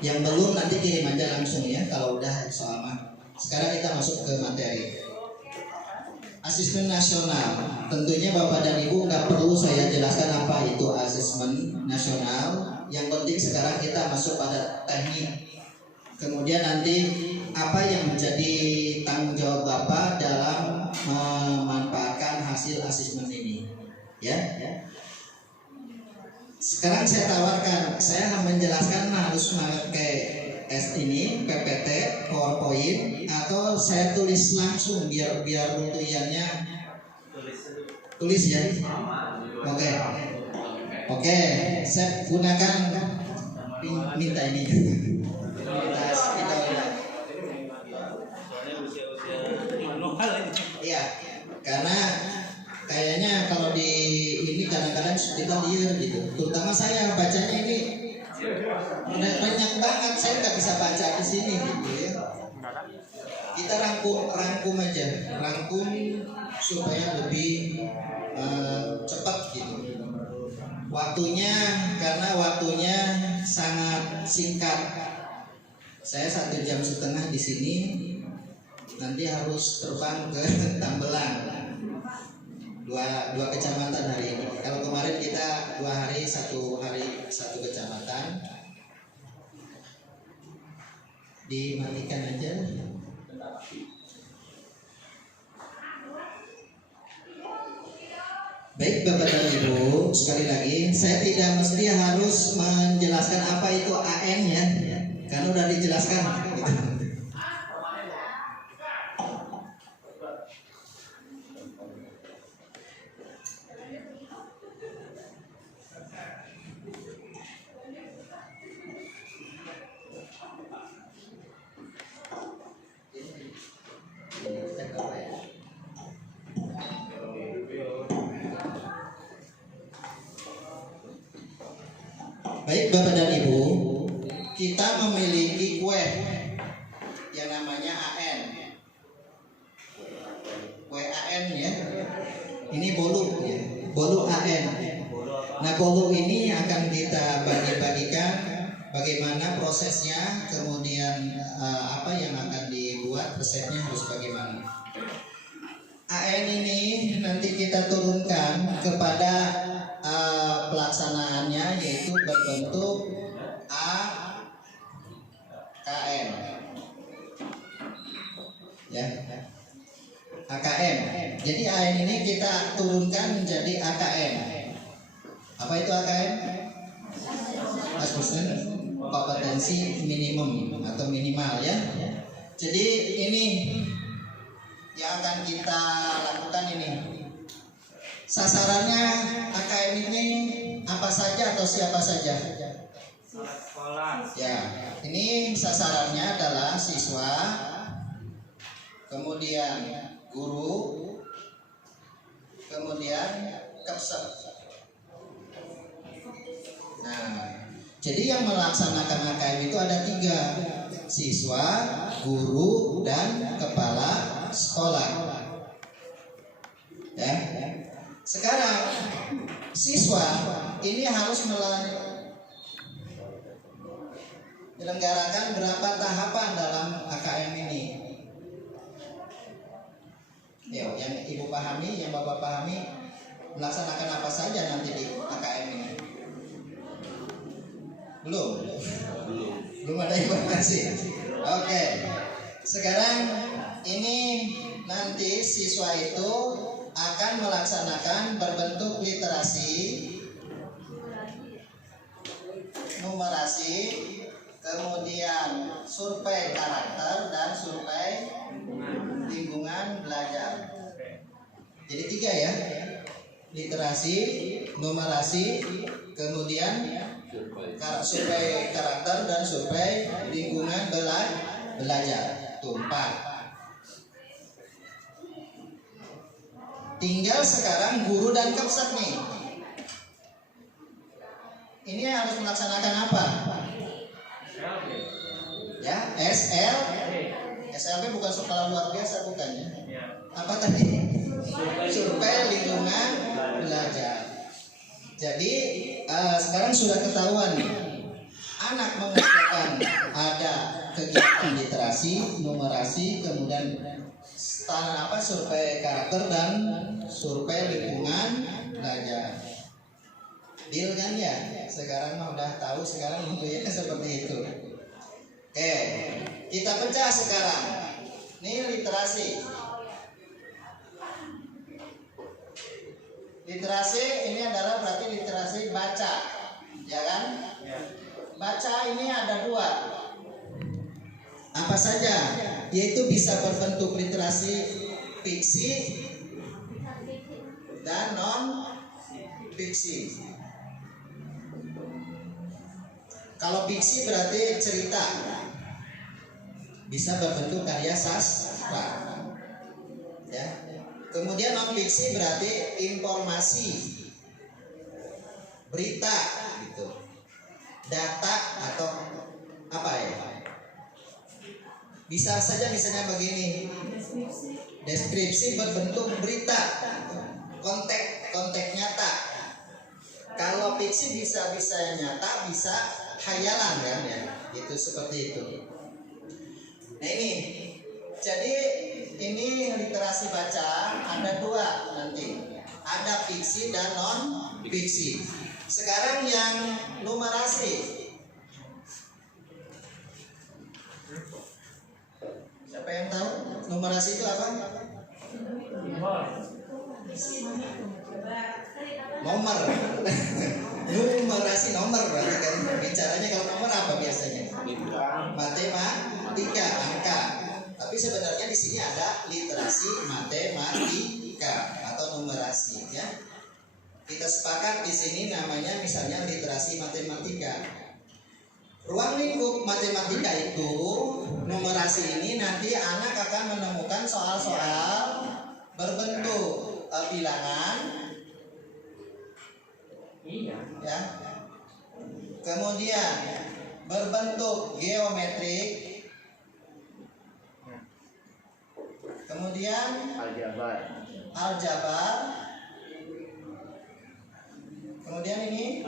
Yang belum nanti kirim aja langsung ya kalau udah soal mah. Sekarang kita masuk ke materi. Asesmen nasional. Tentunya Bapak dan Ibu nggak perlu saya jelaskan apa itu asesmen nasional. Yang penting sekarang kita masuk pada teknik. Kemudian nanti apa yang menjadi tanggung jawab Bapak dalam memanfaatkan hasil asesmen ini. Ya. Sekarang saya tawarkan, saya menjelaskan harus pakai ini PPT, PowerPoint, atau saya tulis langsung biar butuhiannya tulis ya. Oke, saya gunakan minta ini. Iya, karena kayaknya kalau di ini kadang-kadang kita liar gitu. Terutama saya bacanya ini banyak banget, saya nggak bisa baca di sini gitu ya. Kita rangkum aja, supaya lebih cepat gitu. Karena waktunya sangat singkat. Saya 1,5 jam di sini, nanti harus terbang ke Tambelang. Dua kecamatan hari ini. Kalau kemarin kita 2 hari, satu kecamatan. Dimatikan aja. Baik Bapak dan Ibu, sekali lagi saya tidak mesti harus menjelaskan apa itu AN ya, karena udah dijelaskan. Gitu. Baik Bapak dan Ibu, kita memiliki kue yang namanya AN. Kue AN ya. Ini bolu ya. Bolu AN. Nah, bolu ini akan kita bagi-bagikan bagaimana prosesnya, kemudian apa yang akan dibuat, resepnya harus bagaimana. AN ini nanti kita turunkan kepada pelaksanaannya, yaitu berbentuk AKM ya, AKM. Jadi AN ini kita turunkan menjadi AKM. Apa itu AKM? Asesmen kompetensi minimum atau minimal ya. Jadi ini yang akan kita lakukan ini. Sasarannya AKM ini apa saja atau siapa saja? Sekolah. Ya, ini sasarannya adalah siswa, kemudian guru, kemudian kepsek. Nah, jadi yang melaksanakan AKM itu ada 3, siswa, guru, dan kepala sekolah. Ya. Sekarang siswa ini harus menyelenggarakan berapa tahapan dalam AKM ini? Yo, yang Ibu pahami, yang Bapak pahami, melaksanakan apa saja nanti di AKM ini? Belum ada informasi. Oke. Sekarang ini nanti siswa itu akan melaksanakan berbentuk literasi, numerasi, kemudian survei karakter dan survei lingkungan belajar. Jadi 3 ya, literasi, numerasi, kemudian survei karakter dan survei lingkungan belajar. Tuh 4. Tinggal sekarang guru dan kepsek nih. Ini harus melaksanakan apa? Ya, SLB bukan sekolah luar biasa bukan ya? Apa tadi? Survei lingkungan belajar. Jadi sekarang sudah ketahuan nih. Anak mengerjakan literasi, numerasi, kemudian survei karakter dan survei lingkungan belajar. Deal kan ya? Sekarang mah udah tahu sekarang ya seperti itu. Oke, kita pecah sekarang. Ini literasi. Literasi ini adalah berarti literasi baca, ya kan? Baca ini ada dua. Apa saja? Yaitu bisa berbentuk literasi fiksi dan non fiksi. Kalau fiksi berarti cerita, bisa berbentuk karya sastra, ya. Kemudian non fiksi berarti informasi, berita, gitu, data atau apa ya? Bisa saja misalnya begini, deskripsi berbentuk berita, konteks nyata. Kalau fiksi bisa nyata, bisa khayalan kan ya, itu seperti itu. Nah ini, jadi ini literasi baca ada dua nanti, ada fiksi dan non fiksi. Sekarang yang numerasi, siapa yang tahu numerasi itu apa? Nomor. Numerasi nomor berarti kan bicaranya. Kalau nomor apa biasanya? Matematika, angka. Tapi sebenarnya di sini ada literasi matematika atau numerasi, ya. Kita sepakat di sini namanya misalnya literasi matematika. Ruang lingkup matematika itu, numerasi ini nanti anak akan menemukan soal-soal berbentuk bilangan, ya. Kemudian berbentuk geometrik, kemudian aljabar, kemudian ini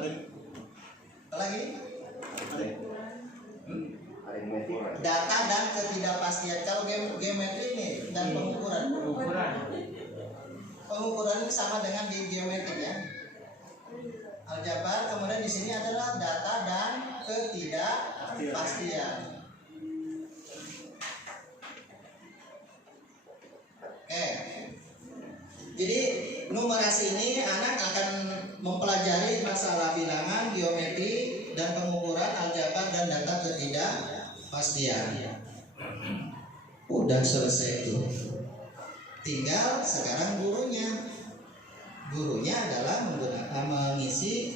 apa lagi? Data dan ketidakpastian. Kalau geometri ini dan pengukuran ini sama dengan di geometrik, ya. Aljabar, kemudian di sini adalah data dan ketidakpastian. Oke. Jadi numerasi ini anak akan mempelajari masalah bilangan, geometri dan pengukuran, aljabar dan data ketidakpastian. Udah selesai itu. Tinggal sekarang gurunya adalah mengisi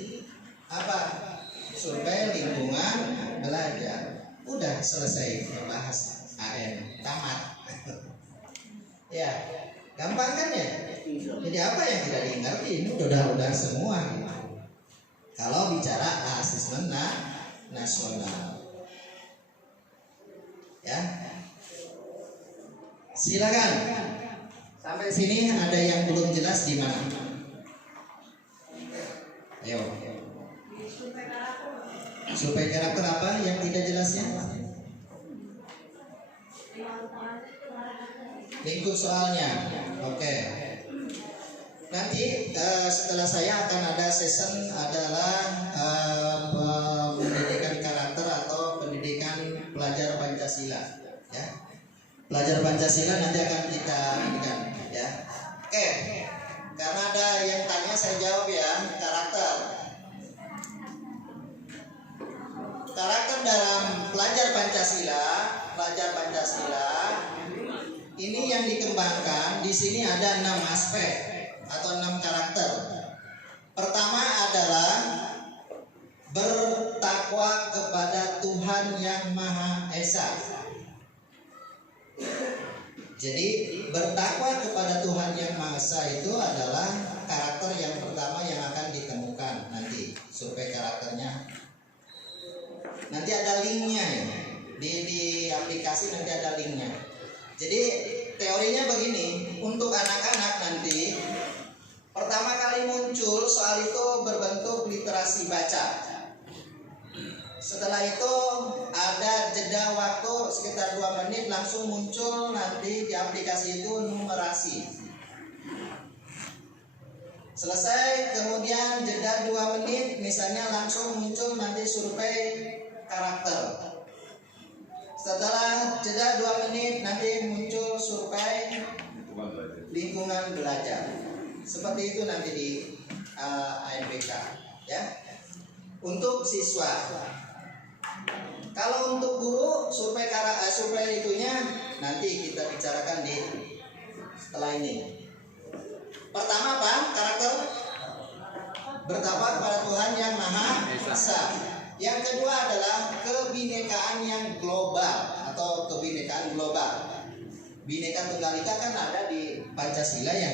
apa? Survei lingkungan belajar. Udah selesai membahas AM, tamat. Ya, gampang kan ya? Jadi apa yang tidak dimengerti ini udah semua. Kalau bicara asesmen nasional, ya. Silakan. Sampai sini ada yang belum jelas di mana? Ayo. Survei karakter apa yang tidak jelasnya? Lingkup soalnya. Oke. Nanti setelah saya akan ada session adalah pendidikan karakter atau pendidikan pelajar Pancasila, ya. Pelajar Pancasila nanti akan kita berikan, ya. Oke. Karena ada yang tanya saya jawab, ya. Karakter dalam pelajar Pancasila ini yang dikembangkan di sini ada 6 aspek atau 6 karakter. Pertama adalah bertakwa kepada Tuhan Yang Maha Esa. Jadi bertakwa kepada Tuhan Yang Maha Esa itu adalah karakter yang pertama yang akan ditemukan nanti survei karakternya. Nanti ada linknya ya. Di aplikasi nanti ada linknya. Jadi teorinya begini, untuk anak-anak nanti pertama kali muncul soal itu berbentuk literasi baca. Setelah itu ada jeda waktu sekitar 2 menit langsung muncul nanti di aplikasi itu numerasi. Selesai, kemudian jeda 2 menit, misalnya langsung muncul nanti survei karakter. Setelah jeda 2 menit, nanti muncul survei lingkungan belajar. Seperti itu nanti di ANBK, ya. Untuk siswa. Kalau untuk guru, survei itunya nanti kita bicarakan di setelah ini. Pertama apa? Karakter bertakwa kepada Tuhan yang Maha Esa. Yang kedua adalah kebinekaan yang global atau kebinekaan global. Bhinneka Tunggal Ika kan ada di Pancasila ya.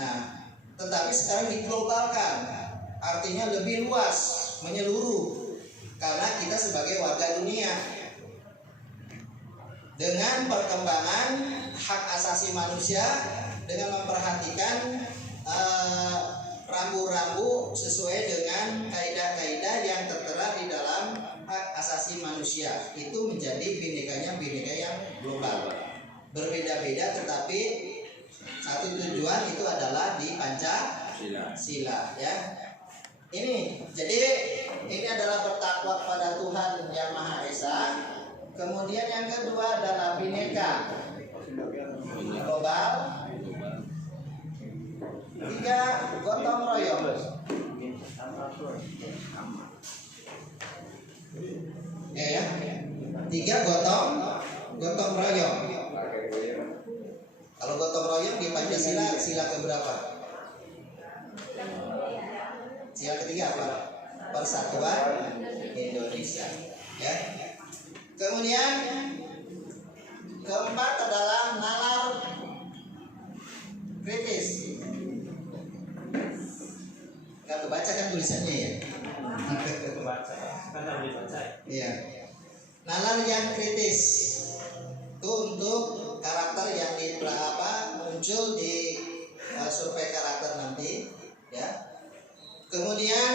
Nah, tetapi sekarang diglobalkan, artinya lebih luas, menyeluruh, karena kita sebagai warga dunia. Dengan perkembangan hak asasi manusia, dengan memperhatikan rambu-rambu sesuai dengan kaidah-kaidah yang tertera di dalam hak asasi manusia, itu menjadi bhinneka yang global, berbeda-beda tetapi satu tujuan itu adalah di Pancasila, ya. Ini jadi ini adalah bertakwa kepada Tuhan yang Maha Esa. Kemudian yang kedua adalah bhinneka global. 3 gotong royong. Ya. 3 gotong royong. Kalau gotong royong di Pancasila sila keberapa? Sila ketiga apa? Persatuan Indonesia. Ya. Kemudian keempat adalah nalar kritis. Gak kebaca kan tulisannya ya? Kebaca. Kan harus dibaca. Iya. Nalar yang kritis itu untuk karakter yang muncul di survei karakter nanti, ya. Kemudian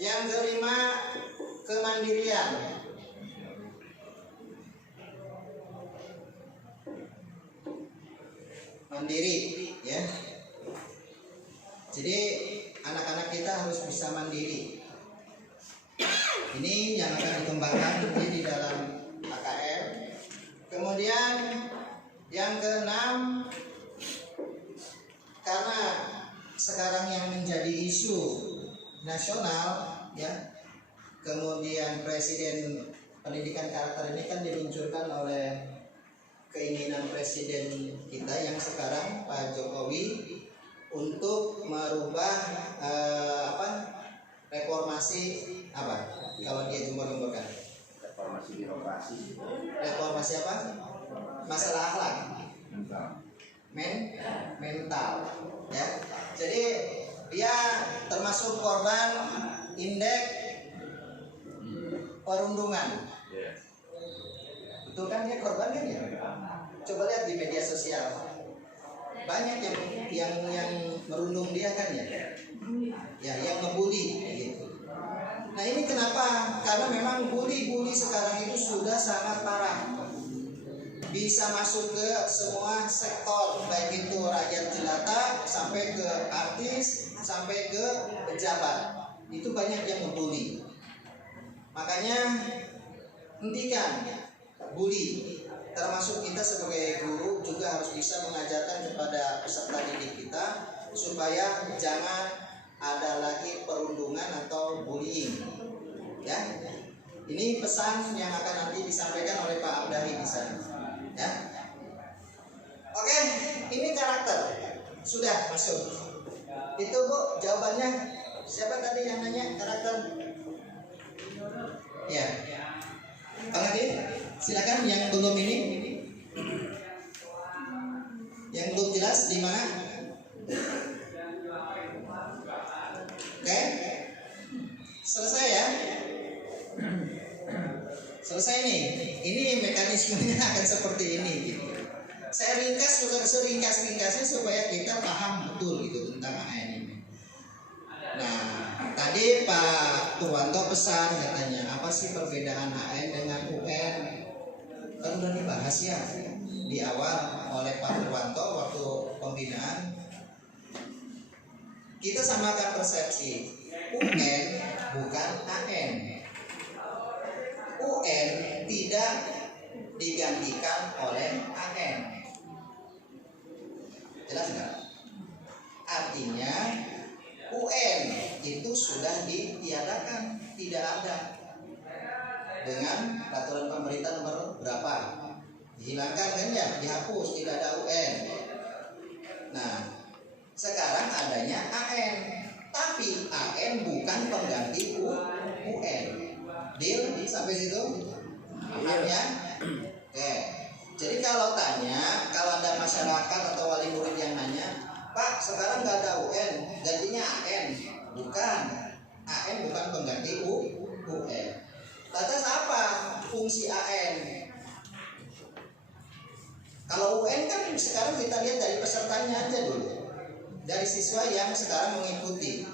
yang kelima kemandirian. Mandiri, ya. Jadi anak-anak kita harus bisa mandiri. Ini yang akan dikembangkan di dalam AKM. Kemudian yang keenam, karena sekarang yang menjadi isu nasional, ya. Kemudian Presiden pendidikan karakter ini kan diluncurkan oleh keinginan Presiden kita yang sekarang Pak Jokowi untuk merubah reformasi apa? Kalau dia gembor-gemborkan. Reformasi birokrasi. Reformasi apa? Masalah akhlak. Mental. Ya. Jadi dia termasuk korban indeks perundungan. Betul kan dia korban kan ya? Coba lihat di media sosial. Banyak yang merundung dia kan ya. Ya, yang ngebully gitu. Nah, ini kenapa? Karena memang bully sekarang itu sudah sangat parah. Bisa masuk ke semua sektor, baik itu rakyat jelata sampai ke artis, sampai ke pejabat. Itu banyak yang ngebully. Makanya hentikan bully. Termasuk kita sebagai guru juga harus bisa mengajarkan kepada peserta didik kita supaya jangan ada lagi perundungan atau bullying. Ya, ini pesan yang akan nanti disampaikan oleh Pak Abdahi di sana. Ya, oke, ini karakter sudah masuk. Itu Bu jawabannya. Siapa tadi yang nanya karakter? Ya. Kalau lagi, silakan yang belum ini, yang belum jelas di mana? Oke, selesai ya. Selesai nih. Ini mekanismenya akan seperti ini. Gitu. Saya ringkas seringkas-ringkasnya supaya kita paham betul gitu tentang AN ini. Nah, tadi Pak Purwanto pesan katanya apa sih perbedaan AN dengan UN? rahasia di awal oleh Pak Purwanto waktu pembinaan. Kita samakan persepsi. UN bukan AN. UN tidak digantikan oleh AN. Jelas nggak? Artinya UN itu sudah ditiadakan, tidak ada. Dengan peraturan pemerintah nomor berapa? Dihilangkan kan ya, dihapus, tidak ada UN. Nah, sekarang adanya AN, tapi AN bukan pengganti UN. Deal sampai situ? Paham ya? Oke. Jadi kalau tanya, kalau ada masyarakat atau wali murid yang nanya, Pak, sekarang nggak ada UN, gantinya AN. Bukan. AN bukan pengganti UN. Lantas apa fungsi AN? Kalau UN kan sekarang kita lihat dari pesertanya aja dulu, dari siswa yang sekarang mengikuti.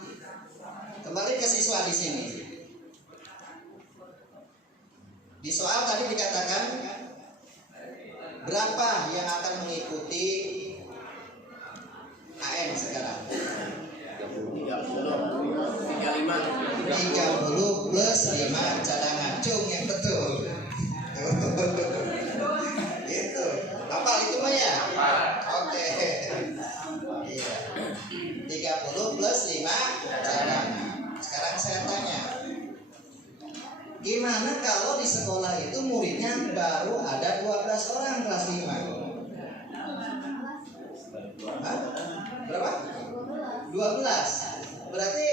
Kembali ke siswa di sini. Di soal tadi dikatakan berapa yang akan mengikuti AN sekarang? 30 plus 5 cadangan. Cung yang betul. Itu. Hafal itu mah ya? Oke. Iya. 30 plus 5 cadangan. Sekarang saya tanya, gimana kalau di sekolah itu muridnya baru ada 12 orang kelas 5? Hah? Berapa? 12. Berarti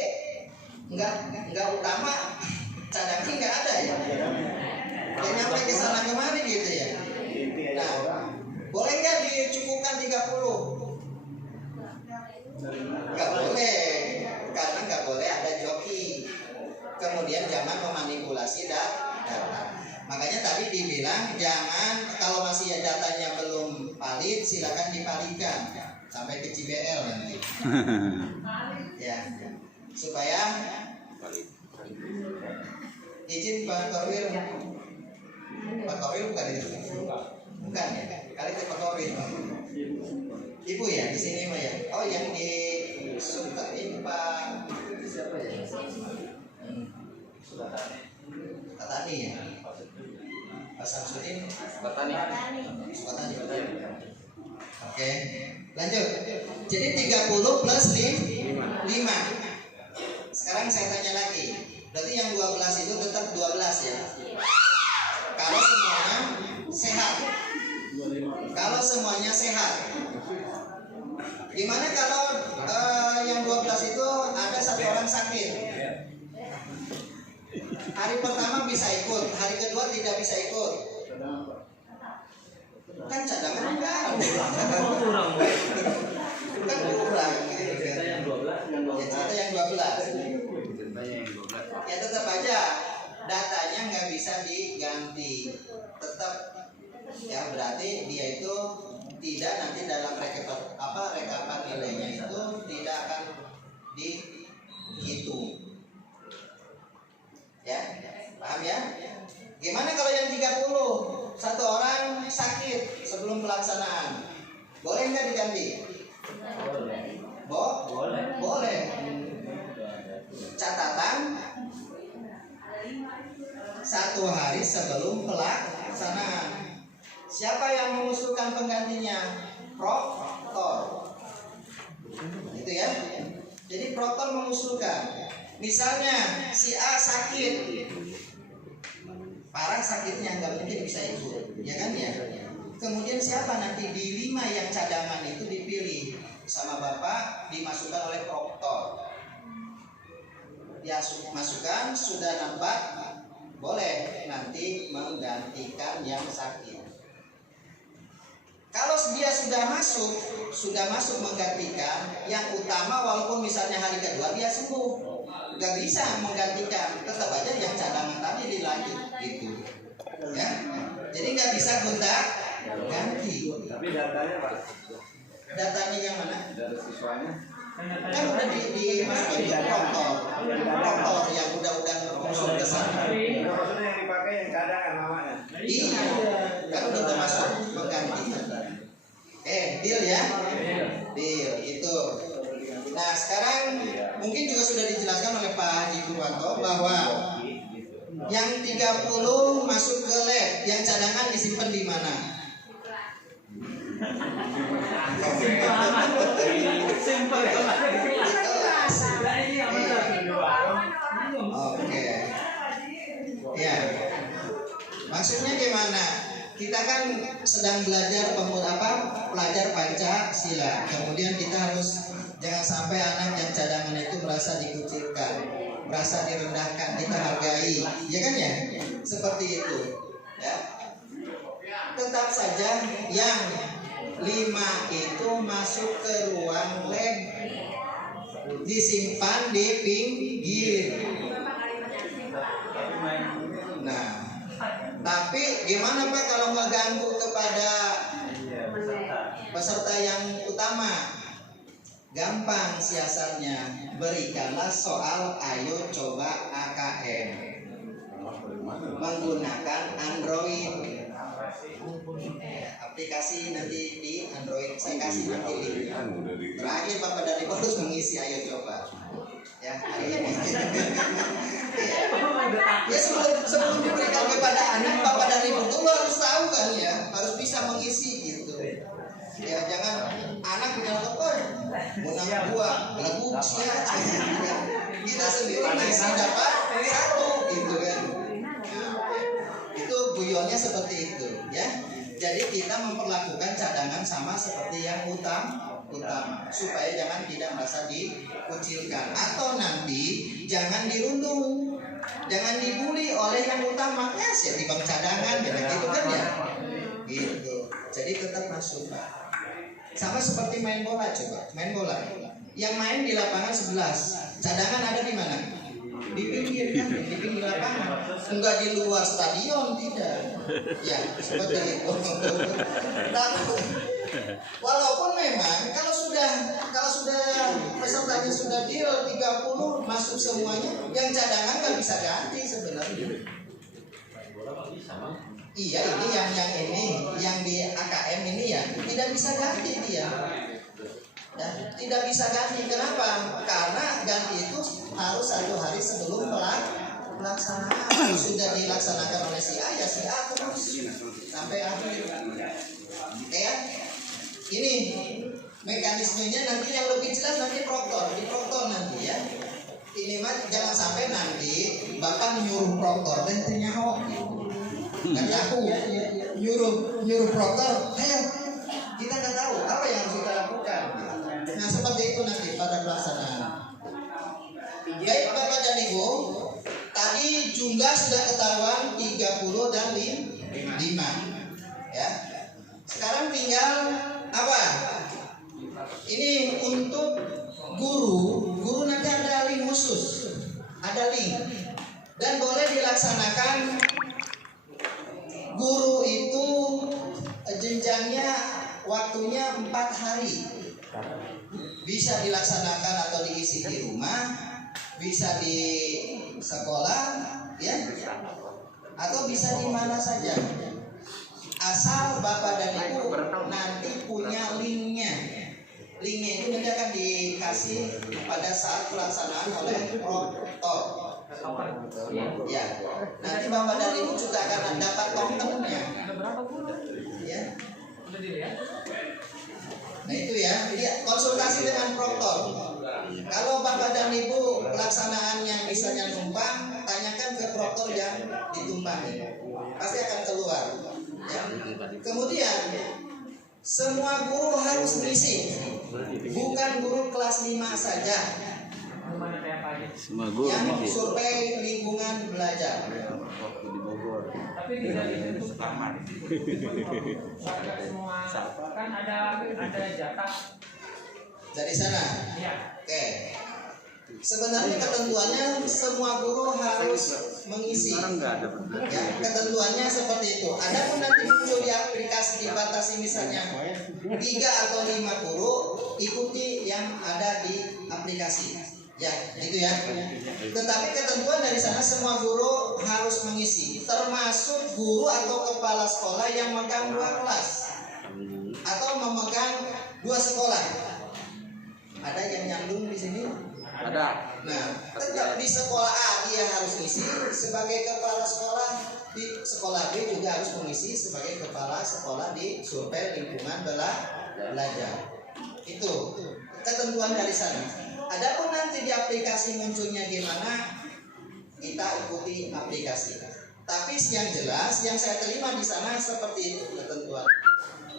enggak utama, cadangnya enggak ada ya? Dia nyampe ke sana kemari gitu ya. Nah, boleh nggak dicukupkan 30? Nggak boleh, karena nggak boleh ada joki. Kemudian jangan memanipulasi data. Makanya tadi dibilang jangan, kalau masih datanya belum valid silakan dipalingkan sampai ke CBL nanti. Ya, supaya izin Pak Korwil. Pak Korwil bukan itu? Bukan ya, kali itu Pak Korwil. Ibu ya di sini mah ya. Oh yang di Sultan ini Pak siapa ya? Petani ya. Pak Samsudin Petani. Oke, lanjut. Jadi 30 plus 5. Sekarang saya tanya lagi. Berarti yang 12 itu tetap 12 ya. Kalau semuanya sehat. Kalau semuanya sehat. Gimana kalau yang 12 itu ada satu orang sakit? Hari pertama bisa ikut, hari kedua tidak bisa ikut. Kan cadangan enggak ada. Kurang. Kan kurang gitu kan. Yang 12. Ya cerita yang 12. Ya tetap aja datanya nggak bisa diganti. Tetap ya berarti dia itu tidak nanti dalam rekapan nilainya itu tidak akan dihitung. Ya, paham ya? Gimana kalau yang 30? Satu orang sakit sebelum pelaksanaan. Boleh nggak diganti? Boleh. Catatan 1 hari sebelum pelaksanaan. Siapa yang mengusulkan penggantinya? Proktor. Itu ya. Jadi proktor mengusulkan. Misalnya si A sakit, parah sakitnya nggak mungkin bisa ikut, ya kan ya. Kemudian siapa nanti di 5 yang cadangan itu dipilih sama bapak, dimasukkan oleh proktor. Dia masukkan sudah nampak, boleh nanti menggantikan yang sakit. Kalau dia sudah masuk menggantikan, yang utama walaupun misalnya hari kedua dia sembuh, nggak bisa menggantikan, tetap aja yang cadangan tadi dilanjut gitu, ya. Jadi nggak bisa gonta-ganti. Tapi datanya Pak, Datanya yang mana? data siswanya Kan udah dimasukin ke proktor yang udah masuk ke sana. maksudnya yang dipakai yang cadangan namanya. Iya, kan udah termasuk Deal ya? Deal, itu. Nah sekarang mungkin juga sudah dijelaskan oleh Pak Haji Purwanto bahwa yang 30 masuk ke lab, yang cadangan disimpan di mana? Simple Oke. Ya. Maksudnya gimana? Kita kan sedang belajar pelajar Pancasila. Kemudian kita harus jangan sampai anak yang cadangan itu merasa dikucilkan, merasa direndahkan, kita hargai. Ya kan ya? Seperti itu. Ya. Tetap saja yang 5 itu masuk ke ruang lab, disimpan di pinggir. Nah, tapi gimana Pak kalau nggak ganggu kepada peserta yang utama? Gampang siasatnya, berikanlah soal ayo coba AKM menggunakan Android. Aplikasi nanti di Android saya kasih nanti link. Terakhir Bapak dari harus mengisi ayo coba. Ya, hari ini. Ya sebelum diberikan kepada anak, Bapak dari dulu harus tahu kan ya, harus bisa mengisi gitu. Ya jangan anak bilang menang 2 lagu sia kita sendiri ngisi dapat 1 gitu kan. Itu guyonnya seperti itu ya. Jadi kita memperlakukan cadangan sama seperti yang utama supaya jangan tidak merasa dikucilkan atau nanti jangan dirundung, jangan dibully oleh yang utama. Ya sih di cadangan gitu kan ya. Gitu. Jadi tetap masuk Pak. Sama seperti main bola coba, main bola. Yang main di lapangan 11, cadangan ada di mana? Di pinggir kan, di pinggir lapangan. Enggak di luar stadion, tidak. Ya, seperti itu. Nah, walaupun memang kalau sudah pesertanya sudah deal 30 masuk semuanya, yang cadangan nggak bisa ganti sebenarnya. Iya, ini yang di AKM ini ya tidak bisa ganti dia. Ya, tidak bisa ganti. Kenapa? Karena ganti itu harus 1 hari sebelum pelaksanaan. Sudah dilaksanakan oleh si A ya si A terus sampai akhir. Oke ya. Ini mekanismenya nanti yang lebih jelas nanti di proktor nanti ya. Ini mah jangan sampai nanti Bapak nyuruh proktor dan ternyata dan aku nyuruh proktor, ayo kita nggak tahu apa yang harus kita lakukan. Nah seperti itu nanti pada pelaksanaan. Baik Bapak dan Ibu, tadi jumlah sudah ketahuan 30 dan 5 ya. Sekarang tinggal apa? Ini untuk guru nanti ada link khusus, ada link dan boleh dilaksanakan. Guru itu jenjangnya waktunya 4 hari. Bisa dilaksanakan atau diisi di rumah, bisa di sekolah, ya, atau bisa di mana saja. Asal Bapak dan Ibu nanti punya linknya. Linknya itu nanti akan dikasih pada saat pelaksanaan oleh proktor. Ya, nanti Bapak dan Ibu juga akan dapat tokennya. Ya. Nah itu ya, jadi konsultasi dengan proktor. Kalau Bapak dan Ibu pelaksanaannya misalnya numpang, tanyakan ke proktor yang ditumpangi, pasti akan keluar. Ya. Kemudian semua guru harus mengisi, bukan guru kelas 5 saja. Yang survei lingkungan belajar. Tapi tidak ditentukan. Kan ada jatah dari sana. Iya. Oke. Sebenarnya ketentuannya semua guru harus mengisi. Ya, ketentuannya seperti itu. Adapun nanti muncul di aplikasi dibatasi misalnya 3 atau 5 guru, ikuti yang ada di aplikasi. Ya, gitu ya. Tetapi ketentuan dari sana semua guru harus mengisi, termasuk guru atau kepala sekolah yang memegang 2 kelas atau memegang 2 sekolah. Ada yang nyambung di sini? Ada. Nah, tetap di sekolah A dia harus ngisi sebagai kepala sekolah, di sekolah B juga harus mengisi sebagai kepala sekolah di survei lingkungan belajar. Itu ketentuan dari sana. Adapun nanti di aplikasi munculnya gimana, kita ikuti aplikasi. Tapi yang jelas yang saya terima di sana seperti itu ketentuan.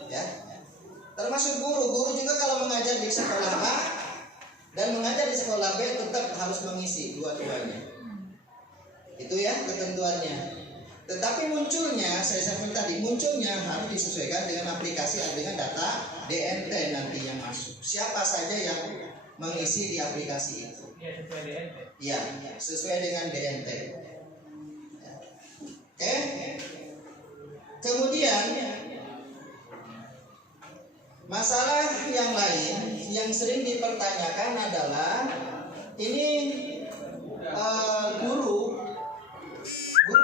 Ya. Termasuk guru juga kalau mengajar di sekolah A dan mengajar di sekolah B tetap harus mengisi dua-duanya. Itu ya ketentuannya. Tetapi munculnya, saya sampaikan tadi, munculnya harus disesuaikan dengan aplikasi dengan data DNT nanti yang masuk. Siapa saja yang mengisi di aplikasi itu? Iya, sesuai DNT. Ya, sesuai dengan DNT. Oke. Kemudian masalah yang lain yang sering dipertanyakan adalah ini guru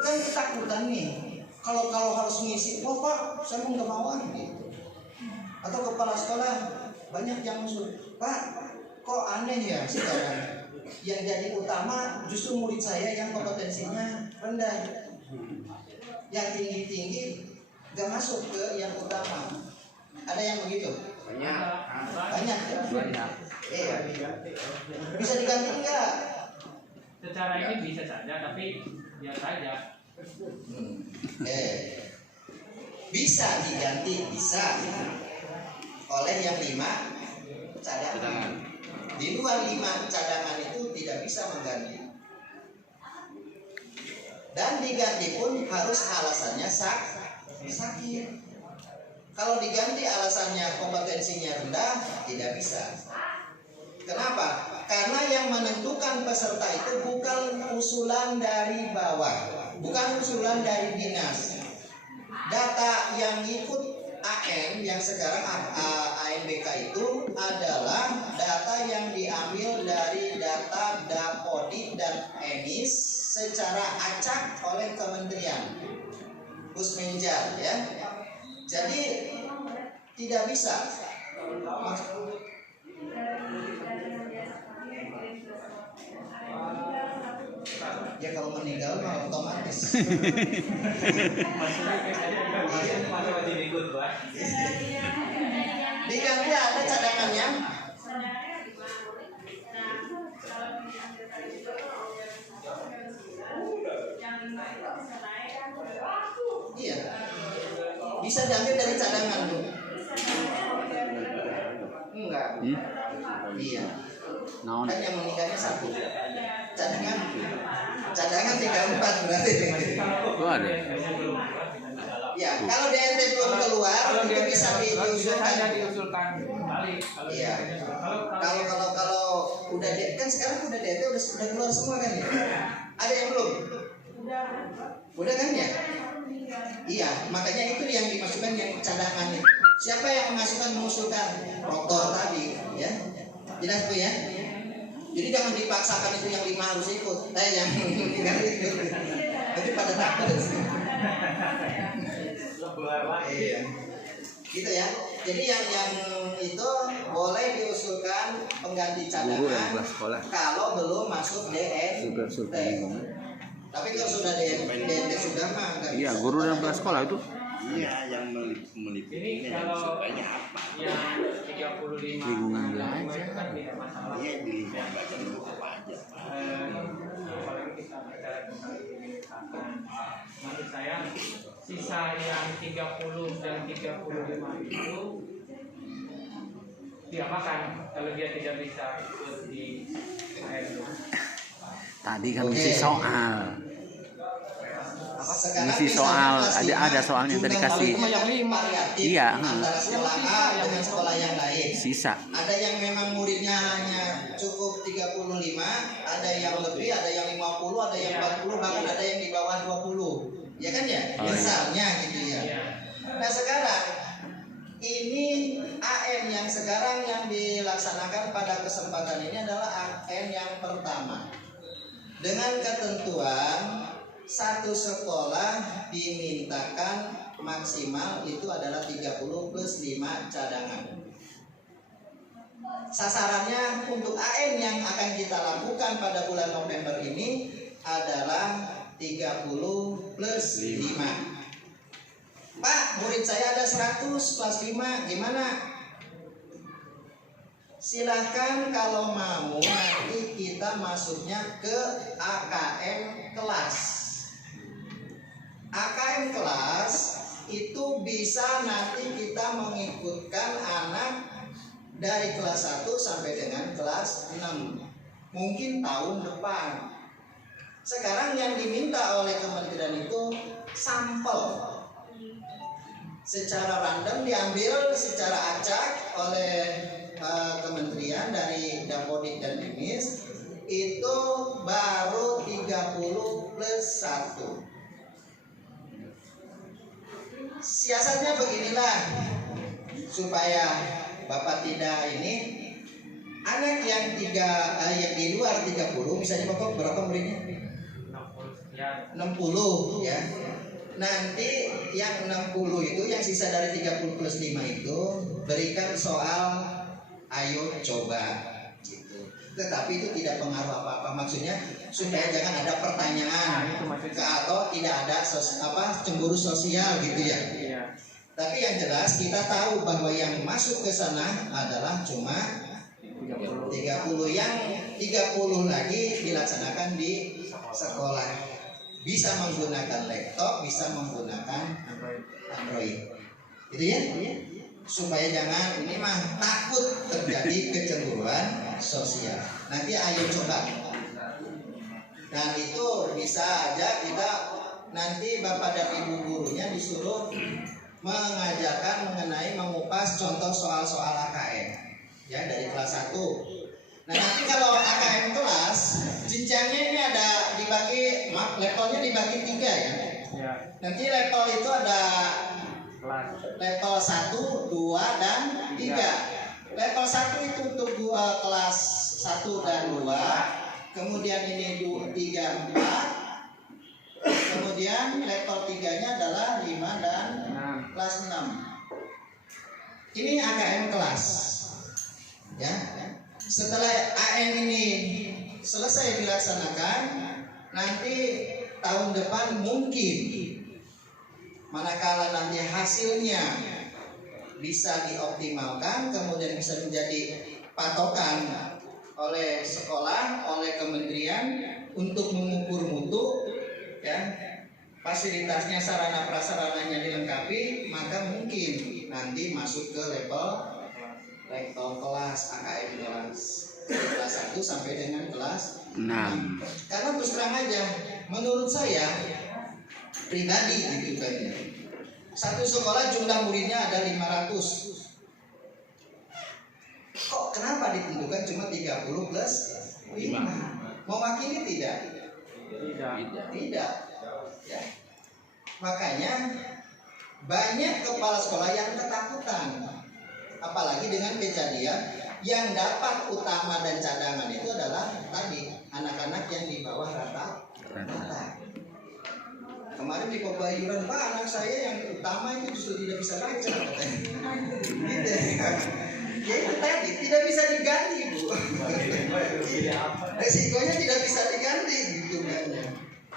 kan ketakutan nih kalau harus ngisi, oh Pak saya nggak mau gitu. Atau kepala sekolah banyak yang musuh, Pak kok aneh ya sekarang yang jadi utama justru murid saya yang kompetensinya rendah, yang tinggi nggak masuk ke yang utama. Ada yang begitu? Banyak ya? Iya. Bisa diganti enggak? Secara ini bisa saja, tapi biar saja. Bisa diganti, bisa oleh yang 5 cadangan. Di luar 5 cadangan itu tidak bisa mengganti. Dan diganti pun harus alasannya sakit. Kalau diganti alasannya kompetensinya rendah, tidak bisa. Kenapa? Karena yang menentukan peserta itu bukan usulan dari bawah, bukan usulan dari dinas. Data yang ikut AN yang sekarang ANBK itu adalah data yang diambil dari data Dapodik dan ENIS secara acak oleh Kementerian Pusmenjar ya. Jadi tidak bisa. Ya kalau meninggal mah otomatis. Diganti ada cadangannya. Iya. Bisa diambil dari cadangan Bu. Enggak. Iya. Kan yang meninggalnya 1. Cadangan 34 berarti. Oh, ada. Ya, kalau DNT belum keluar itu bisa diusulkan. Kembali. Iya. Kalau udah kan sekarang udah DNT udah keluar semua kan ya? Ada yang belum? Udah kan ya? Iya, makanya itu yang dimasukkan yang cadangan itu. Siapa yang mengusulkan rotor tadi, ya? Jelas Bu ya? Jadi jangan dipaksakan itu yang 5 harus ikut. Yang ikut. Nanti pada takut. Iya. Gitu ya. Jadi yang itu boleh diusulkan pengganti cadangan kalau belum masuk DNT. Tapi kalau sudah DNT sudah mah enggak. Iya, guru dan kepala sekolah itu. Iya, yang meliputinya Ini kalau supaya apa? yang 35 Lingkungan belajar. itu kan tidak masalah. Iya, di lingkungan belajar itu apa aja. Apalagi kita bicara tentang misalkan, menurut saya sisa yang 30 dan 35 itu diapakan kalau dia tidak bisa ikut di ANU. Tadi kan ngisi soal. Sekarang Ngisi bisa soal, kelas ada 5, soalnya tadi jumlah kasih. muridnya variatif Iya, antara sekolah A dengan sekolah yang lain. Sisa. Ada yang memang muridnya hanya cukup 35, ada yang lebih, ada yang 50, ada yang 40, bahkan ada yang di bawah 20. Ya kan ya? Oh, iya. Misalnya gitu ya. Nah sekarang ini AN yang sekarang yang dilaksanakan pada kesempatan ini adalah AN yang pertama. Dengan ketentuan satu sekolah dimintakan maksimal itu adalah 30 plus 5 cadangan. Sasarannya untuk AN yang akan kita lakukan pada bulan November ini adalah 30 plus 5. Pak, murid saya ada 100 plus 5, gimana? Silahkan kalau mau nanti kita masuknya ke AKM kelas. AKM kelas itu bisa nanti kita mengikutkan anak dari kelas 1 sampai dengan kelas 6. Mungkin tahun depan. Sekarang yang diminta oleh kementerian itu sampel. Secara random diambil secara acak oleh kementerian dari Dapodik dan Dimis, itu baru 30 plus 1. Siasatnya beginilah, supaya Bapak tidak ini, anak yang yang di luar 30 bisa dipokok berapa muridnya? 60 ya. Nanti yang 60 itu, yang sisa dari 30 plus 5 itu berikan soal ayo coba gitu. Tetapi itu tidak pengaruh apa-apa, maksudnya supaya jangan ada pertanyaan atau tidak ada cemburu sosial gitu ya. Tapi yang jelas kita tahu bahwa yang masuk ke sana adalah cuma 30. Yang 30 lagi dilaksanakan di sekolah. Bisa menggunakan laptop, bisa menggunakan Android. Gitu ya? Supaya jangan ini mah takut terjadi kecemburuan sosial. Nanti ayo coba. Dan itu bisa aja kita nanti Bapak dan Ibu gurunya disuruh mengajarkan mengenai mengupas contoh soal-soal AKM ya dari kelas 1. Nah nanti kalau AKM kelas jenjangnya ini ada dibagi, levelnya dibagi 3 ya. Nanti level itu ada level 1, 2, dan 3. Level 1 itu untuk kelas 1 dan 2. Kemudian ini 2, 3, 4. Kemudian level 3-nya adalah 5 dan kelas 6. Ini AKM kelas. Ya. Setelah AN ini selesai dilaksanakan, nanti tahun depan mungkin manakala nanti hasilnya bisa dioptimalkan, kemudian bisa menjadi patokan oleh sekolah, oleh kementerian untuk mengukur mutu, ya, fasilitasnya, sarana prasarananya dilengkapi, maka mungkin nanti masuk ke level kelas AKM kelas 1 sampai dengan kelas 6. Karena terus terang aja, menurut saya pribadi gitu kan ya, satu sekolah jumlah muridnya ada 500. Kok kenapa ditentukan cuma 30 plus 5? Mewakili tidak? Tidak. Ya. Makanya banyak kepala sekolah yang ketakutan, apalagi dengan kejadian yang dapat utama dan cadangan itu adalah tadi anak-anak yang di bawah rata. Kemarin di Pebayuran, Pak, anak saya yang utama itu justru tidak bisa baca katanya. Gitu. Ya itu tadi tidak bisa diganti, Bu. Resikonya tidak bisa diganti gitu kan.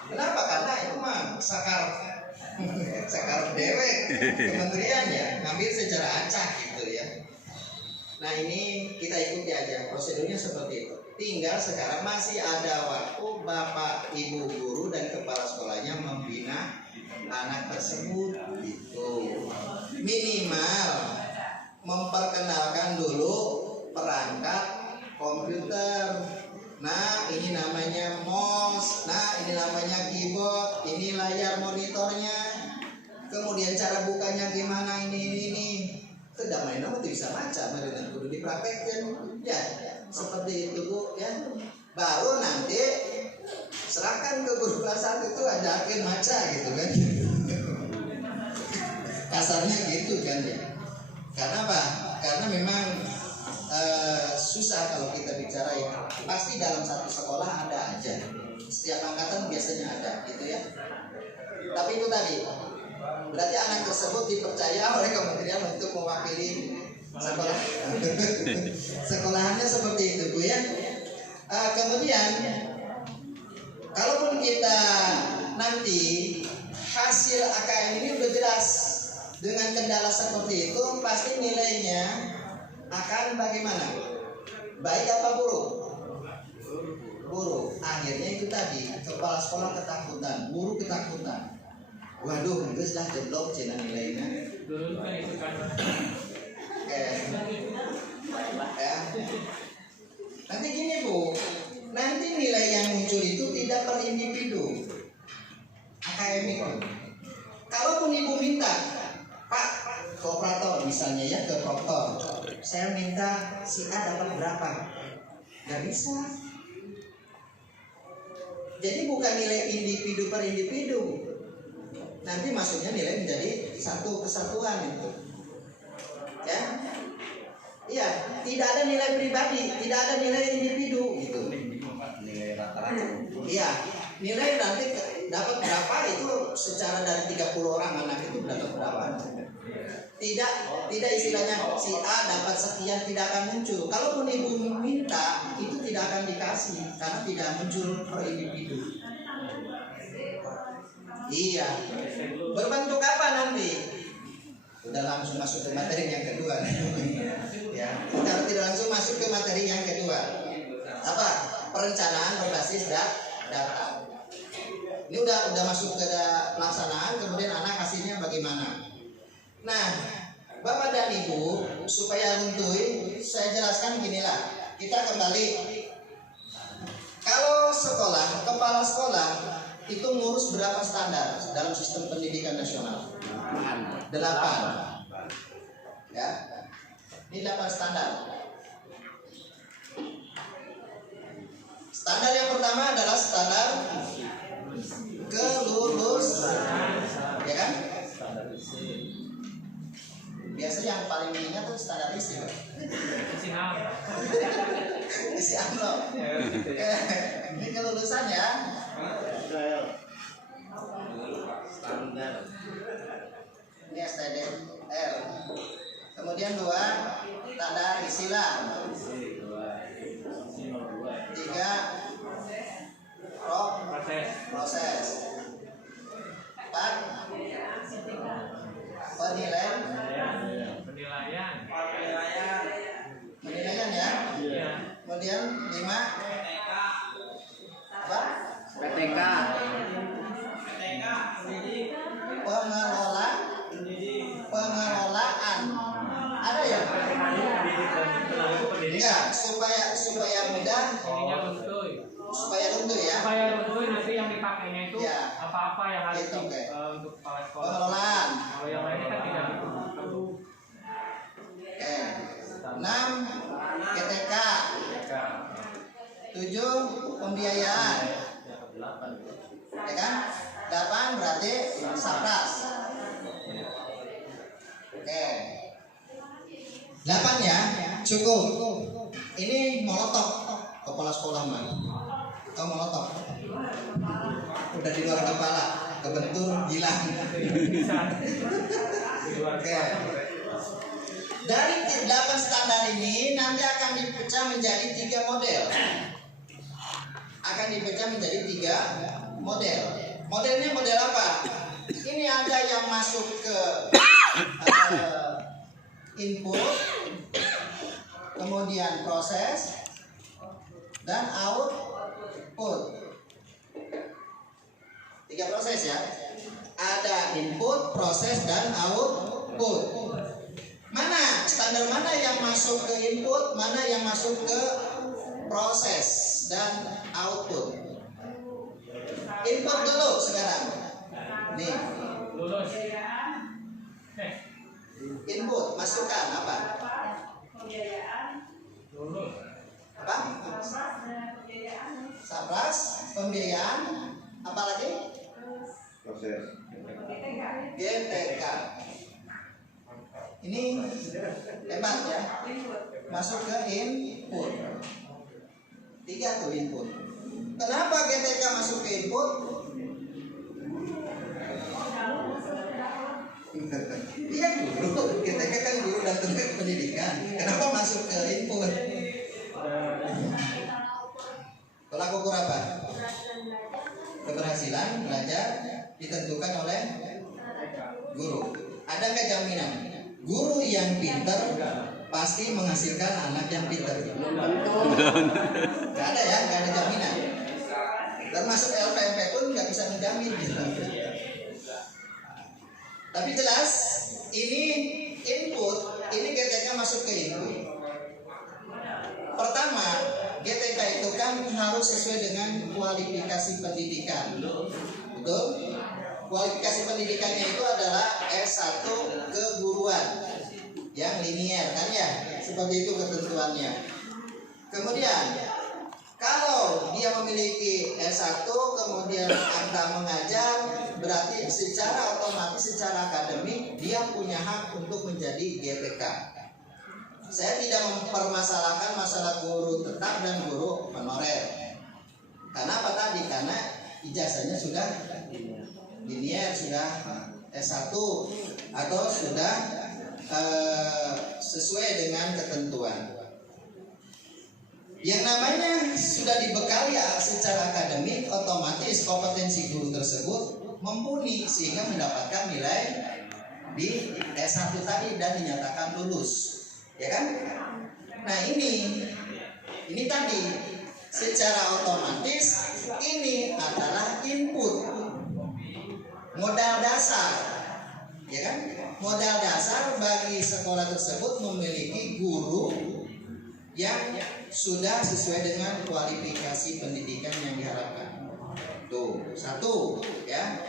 Kenapa? Karena itu mah sakar dewek kementerian ya, ngambil secara acak gitu ya. Nah ini kita ikuti aja prosedurnya seperti itu. Tinggal sekarang masih ada waktu Bapak Ibu guru dan kepala sekolahnya membina anak tersebut gitu. Minimal memperkenalkan dulu perangkat komputer. Nah ini namanya mouse, nah ini namanya keyboard, ini layar monitornya. Kemudian cara bukanya gimana ini. Tidak main nama bisa baca, benar kudu dipraktekkan. Ya, seperti itu Bu ya. Baru nanti serahkan ke guru kelas 1 itu ajakin baca gitu kan. Kasarnya gitu kan ya. Karena apa? Karena memang susah kalau kita bicara ya. Pasti dalam satu sekolah ada aja. Setiap angkatan biasanya ada gitu ya. Tapi itu tadi berarti anak tersebut dipercaya oleh kementerian untuk mewakili Sekolah. Sekolahannya seperti itu Bu ya. Kemudian kalaupun kita nanti hasil AKM ini udah jelas dengan kendala seperti itu, pasti nilainya akan bagaimana? Baik apa buruk? Buruk. Akhirnya itu tadi, kepala sekolah ketakutan, guru ketakutan. Waduh, itu sudah jeblok cina nilainya. Dulu kan itu kan Ya. Nanti gini Bu, nanti nilai yang muncul itu tidak per individu AKM itu. Kalaupun ibu minta, Pak, ke operator misalnya ya, ke operator, saya minta si A dapat berapa? Gak bisa. Jadi bukan nilai individu per individu. Nanti masuknya nilai menjadi satu kesatuan itu. Ya. Iya, tidak ada nilai pribadi, tidak ada nilai individu gitu. Nilai rata-rata. Iya, nilai nanti dapat berapa itu secara dari 30 orang anak itu dapat berapa. Tidak istilahnya si A dapat sekian, tidak akan muncul. Kalaupun ibu minta itu tidak akan dikasih karena tidak muncul per individu. Iya. Berbentuk apa nanti? Udah langsung masuk ke materi yang kedua. Ya, kita tidak langsung masuk ke materi yang kedua. Apa? Perencanaan berbasis data. Ini udah masuk ke pelaksanaan, kemudian anak hasilnya bagaimana? Nah, Bapak dan Ibu, supaya luntuh, saya jelaskan ginilah. Kita kembali. Kalau sekolah, kepala sekolah itu ngurus berapa standar dalam sistem pendidikan nasional? 8. Ya. Ini 8 standar. Standar yang pertama adalah standar kelulusan, ya kan? Biasa yang paling diingat tuh standar isi, Pak. Isi amplop. Ini kelulusan ya. Standar. Ini STDR. Kemudian 2 tanda isilah. 3 proses. 4 penilaian ya. Kemudian 5 apa? PTK. Pengelolaan. Ada ya? Enggak, supaya mudah, supaya luntur ya. Supaya luntur nanti yang dipakainya itu Ya. apa-apa yang harus Itu, oke. untuk kepala sekolah. Pengelolaan. Kalau yang lainnya kan tidak gitu. Oke. 6 GTK. 7 pembiayaan. Ya kan? 8 berarti sapras. Oke. 8 ya, cukup. Ini molotov kepala sekolah mah. Tahu molotov? Udah di luar kepala, kebentur hilang. Oke. Dari 8 standar ini nanti akan dipecah menjadi 3 model. Akan dipecah menjadi 3 model. Modelnya model apa? Ini ada yang masuk ke input, kemudian proses, dan output. 3 proses ya. Ada input, proses, dan output. Mana standar mana yang masuk ke input, mana yang masuk ke proses dan output? Input dulu sekarang. Nih. Lulus. Input masukkan apa? Lulus. Apa? Sapras, pembiayaan, apa lagi? Proses. GTK. Ini hebat ya. Masuk ke input. 3 tuh input. Kenapa GTK masuk ke input? Iya guru, GTK kan guru dan ke pendidikan. Kenapa masuk ke input? Tolak ukur apa? Keberhasilan belajar ditentukan oleh guru. Ada nggak jaminan? Guru yang pintar pasti menghasilkan anak yang pintar. Nggak ada ya, nggak ada jaminan. Termasuk LPMP pun nggak bisa menjamin gitu. Tapi jelas ini input, ini GTK masuk ke input. Pertama, GTK itu kan harus sesuai dengan kualifikasi pendidikan. Betul? Kualifikasi pendidikannya itu adalah S1 keguruan yang linier kan ya? Seperti itu ketentuannya. Kemudian kalau dia memiliki S1 kemudian akta mengajar, berarti secara otomatis secara akademik dia punya hak untuk menjadi GTK. Saya tidak mempermasalahkan masalah guru tetap dan guru honorer. Karena apa tadi? Karena ijazahnya sudah linier, sudah S1 atau sudah sesuai dengan ketentuan. Yang namanya sudah dibekali secara akademik, otomatis kompetensi guru tersebut mumpuni sehingga mendapatkan nilai di S1 tadi dan dinyatakan lulus. Ya kan? Nah ini tadi secara otomatis ini adalah input, modal dasar, ya kan? Modal dasar bagi sekolah tersebut memiliki guru yang sudah sesuai dengan kualifikasi pendidikan yang diharapkan. Tuh, satu, ya.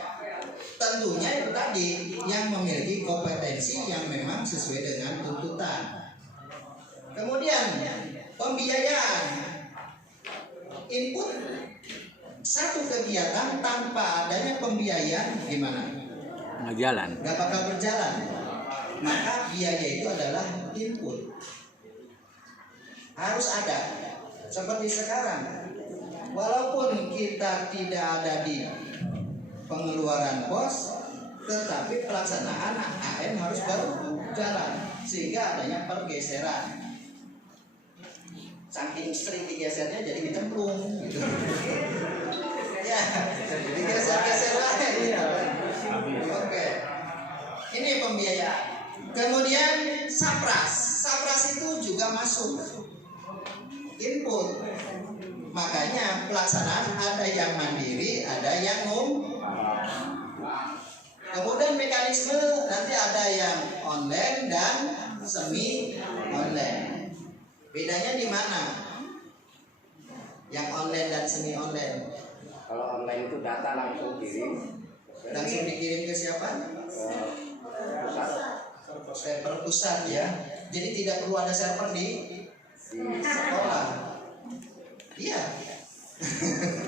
Tentunya itu tadi yang memiliki kompetensi yang memang sesuai dengan tuntutan. Kemudian pembiayaan, input satu kegiatan tanpa adanya pembiayaan gimana? Nggak jalan. Nggak bakal berjalan. Maka biaya itu adalah input. Harus ada. Seperti sekarang, walaupun kita tidak ada di pengeluaran pos, tetapi pelaksanaan AN harus berjalan sehingga adanya pergeseran. Saking sering digesernya jadi dicemplung gitu. Ya, digeser-geser lagi gitu. Oke. Ini pembiayaan. Kemudian sapras. Sapras itu juga masuk input. Makanya pelaksanaan ada yang mandiri, ada yang Kemudian mekanisme nanti ada yang online dan semi online. Bedanya di mana? Yang online dan semi online. Kalau online itu data langsung kirim. Langsung dikirim ke siapa? Pusat. Server pusat ya. Jadi tidak perlu ada server di sekolah. Iya.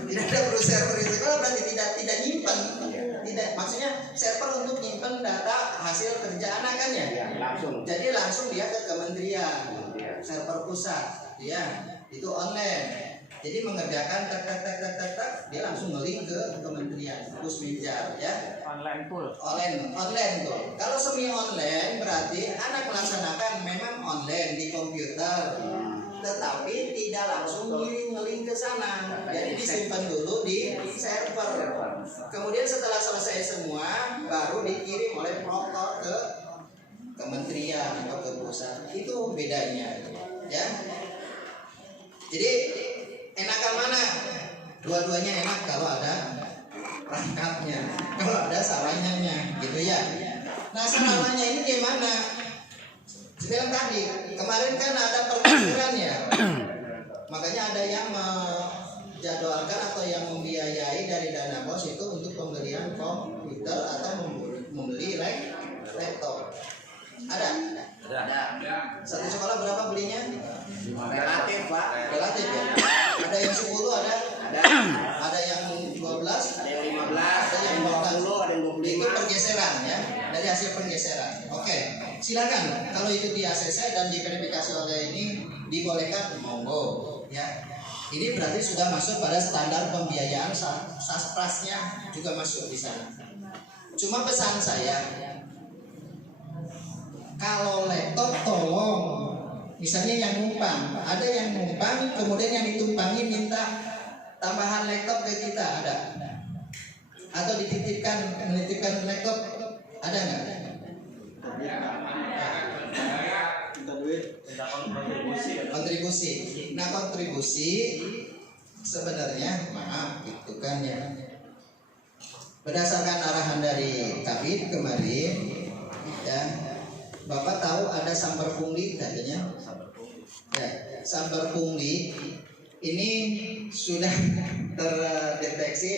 Tidak ada perlu server di sekolah, berarti tidak nyimpen. Tidak, maksudnya server untuk nyimpen data hasil kerja anak kan ya? Ya, langsung. Jadi langsung dia ke kementerian, server pusat, ya itu online. Jadi mengerjakan tak, dia langsung nge-link ke kementerian, Pusminjar, ya. Online full. Online tuh. Kalau semi online berarti anak melaksanakan memang online di komputer, tetapi tidak langsung nge-link ke sana. Jadi disimpan dulu di server. Kemudian setelah selesai semua, baru dikirim oleh proktor ke kementerian atau ke pusat. Itu bedanya, ya. Jadi enakan mana? Dua-duanya enak kalau ada perangkapnya, kalau ada sarannya, gitu ya. Nah, sarannya ini gimana? Seperti tadi, kemarin kan ada pertempuran ya. Makanya ada yang menjadwalkan atau yang membiayai dari dana BOS itu untuk pembelian komputer atau membeli laptop. Ada? Satu sekolah berapa belinya? Relatif, Pak. Relatif ya. Ada yang 10, ada yang 12, Ada yang 15, ada yang 20, ada yang 25. Itu pergeseran ya, dari hasil pergeseran. Oke, silakan kalau itu di ACC dan diverifikasi oleh ini dibolehkan, monggo ya. Ini berarti sudah masuk pada standar pembiayaan, sasprasnya juga masuk di sana. Cuma pesan saya, Kalau laptop tolong, misalnya yang numpang, ada yang numpang, kemudian yang ditumpangi minta tambahan laptop ke kita, ada? Atau menitipkan laptop, ada nggak? Kontribusi. Nah, kontribusi sebenarnya maaf gitu kan ya. Berdasarkan arahan dari Kabid kemarin, ya, Bapak tahu ada sambar pungli katanya. Ya, sambar pungli ini sudah terdeteksi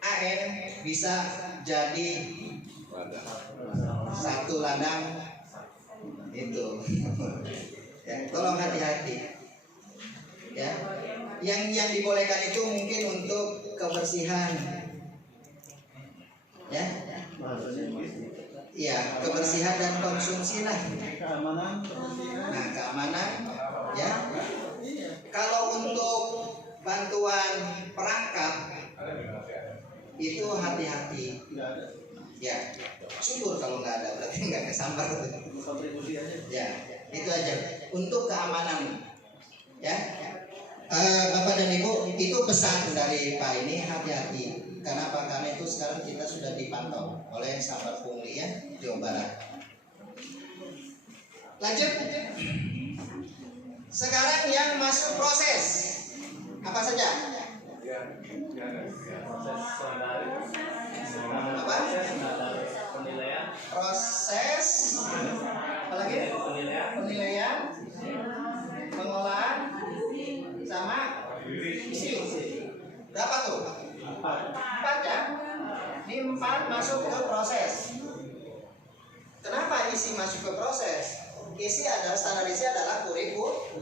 AN bisa jadi satu ladang itu. Ya, tolong hati-hati. Ya, yang dibolehkan itu mungkin untuk kebersihan. Ya, iya, kebersihan dan konsumsi lah. Nah, keamanan, ya. Kalau untuk bantuan perangkat itu hati-hati. Ya, syukur kalau nggak ada, berarti nggak kesambar. Ya, itu aja. Untuk keamanan, ya. Bapak dan Ibu, itu pesan dari Pak ini, hati-hati. Karena apa? Karena itu sekarang kita sudah dipantau oleh Sambar Pungli ya, Jawa Barat. Lanjut. Sekarang yang masuk proses apa saja? Apa? Proses apalagi? Penilaian, pengolahan, sama isi. Berapa tuh? 4 ya. Ini 4 masuk ke proses. Kenapa isi masuk ke proses? Isi adalah standar isi adalah kurikulum.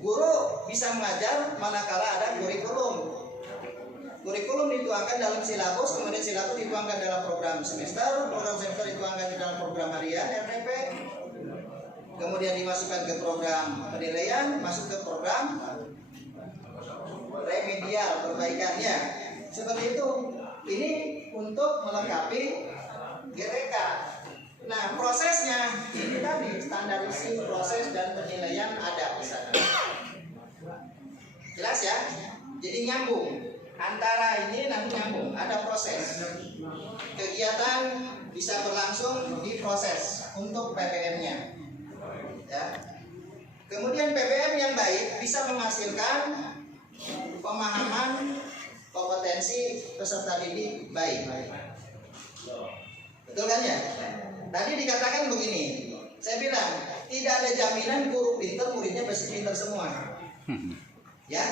Guru bisa mengajar manakala ada kurikulum. Kurikulum dituangkan dalam silabus, kemudian silabus dituangkan dalam program semester dituangkan di dalam program harian RPP, kemudian dimasukkan ke program penilaian, masuk ke program remedial perbaikannya. Seperti itu. Ini untuk melengkapi GTK. Nah, prosesnya ini tadi standar isi, proses dan penilaian ada di sana. Jelas ya? Jadi nyambung. Antara ini nanti nyambung, ada proses. Kegiatan bisa berlangsung di proses untuk PPM-nya. Ya. Kemudian PPM yang baik bisa menghasilkan pemahaman kompetensi peserta didik baik. Betul kan ya? Tadi dikatakan begini, saya bilang tidak ada jaminan guru pintar muridnya pasti pintar semua. Ya?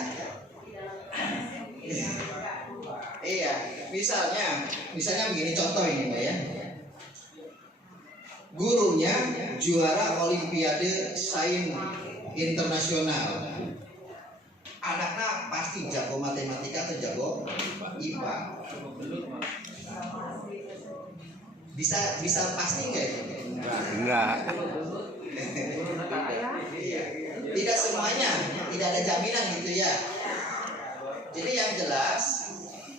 Iya, misalnya begini contoh ini Mbak ya. Gurunya juara Olimpiade Sains Internasional. Anaknya pasti jago matematika atau jago IPA. Bisa pasti enggak itu? Enggak. Tidak semuanya, tidak ada jaminan gitu ya. Jadi yang jelas,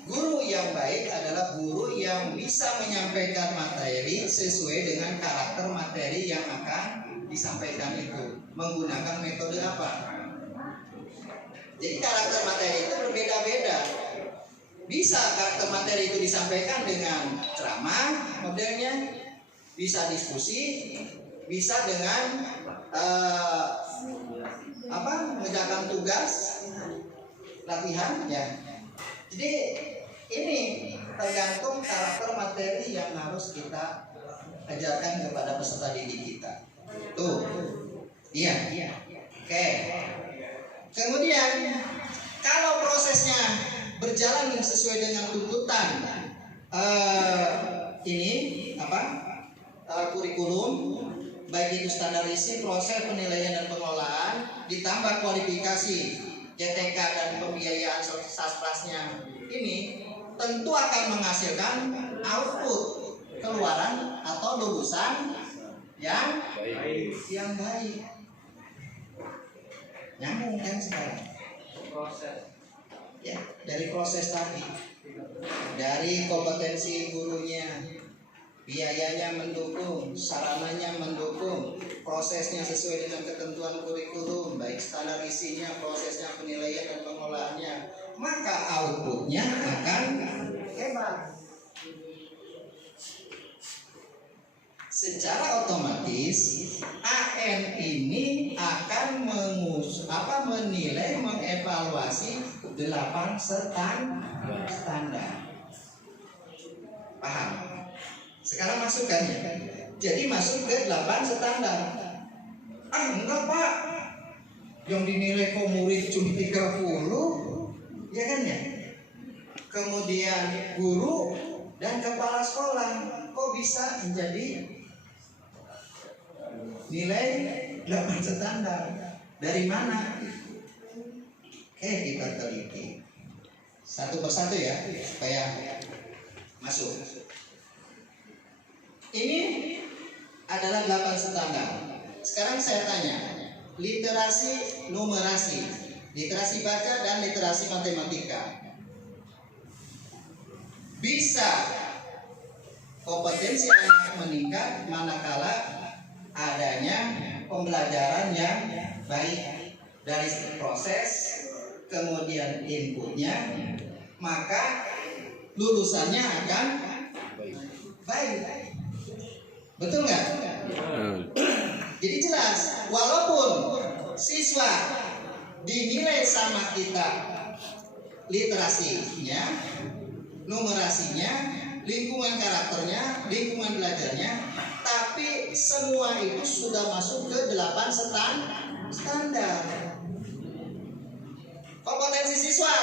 guru yang baik adalah guru yang bisa menyampaikan materi sesuai dengan karakter materi yang akan disampaikan itu. Menggunakan metode apa? Jadi karakter materi itu berbeda-beda. Bisa karakter materi itu disampaikan dengan ceramah modelnya, bisa diskusi, bisa dengan mengerjakan tugas, latihan ya. Jadi ini tergantung karakter materi yang harus kita ajarkan kepada peserta didik kita. Tuh, iya. Oke. Kemudian kalau prosesnya berjalan sesuai dengan tuntutan kurikulum, baik itu standar isi, proses penilaian dan pengelolaan, ditambah kualifikasi GTK dan pembiayaan sasplasnya, ini tentu akan menghasilkan output keluaran atau lulusan yang baik. Nyambung kan sekarang? Proses. Ya, dari proses tadi, dari kompetensi gurunya, biayanya mendukung, sarananya mendukung, prosesnya sesuai dengan ketentuan kurikulum, baik standar isinya, prosesnya, penilaian dan pengolahannya, maka outputnya akan hebat. Secara otomatis AN ini akan menilai, mengevaluasi 8 standar. Paham? Sekarang masukkan ya. Jadi masuk ke 8 standar. Enggak Pak, yang dinilai kok murid cuma 30, ya kan ya? Kemudian guru dan kepala sekolah kok bisa menjadi nilai 8 standar. Dari mana? Oke, kita teliti satu persatu ya, supaya masuk. Ini adalah 8 standar. Sekarang saya tanya, literasi numerasi, literasi baca dan literasi matematika, bisa kompetensi anak meningkat manakala adanya pembelajaran yang baik dari proses, kemudian inputnya, maka lulusannya akan baik. Betul nggak? Jadi jelas, walaupun siswa dinilai sama kita literasinya, numerasinya, lingkungan karakternya, lingkungan belajarnya, tapi semua itu sudah masuk ke 8 standar. Kompetensi siswa,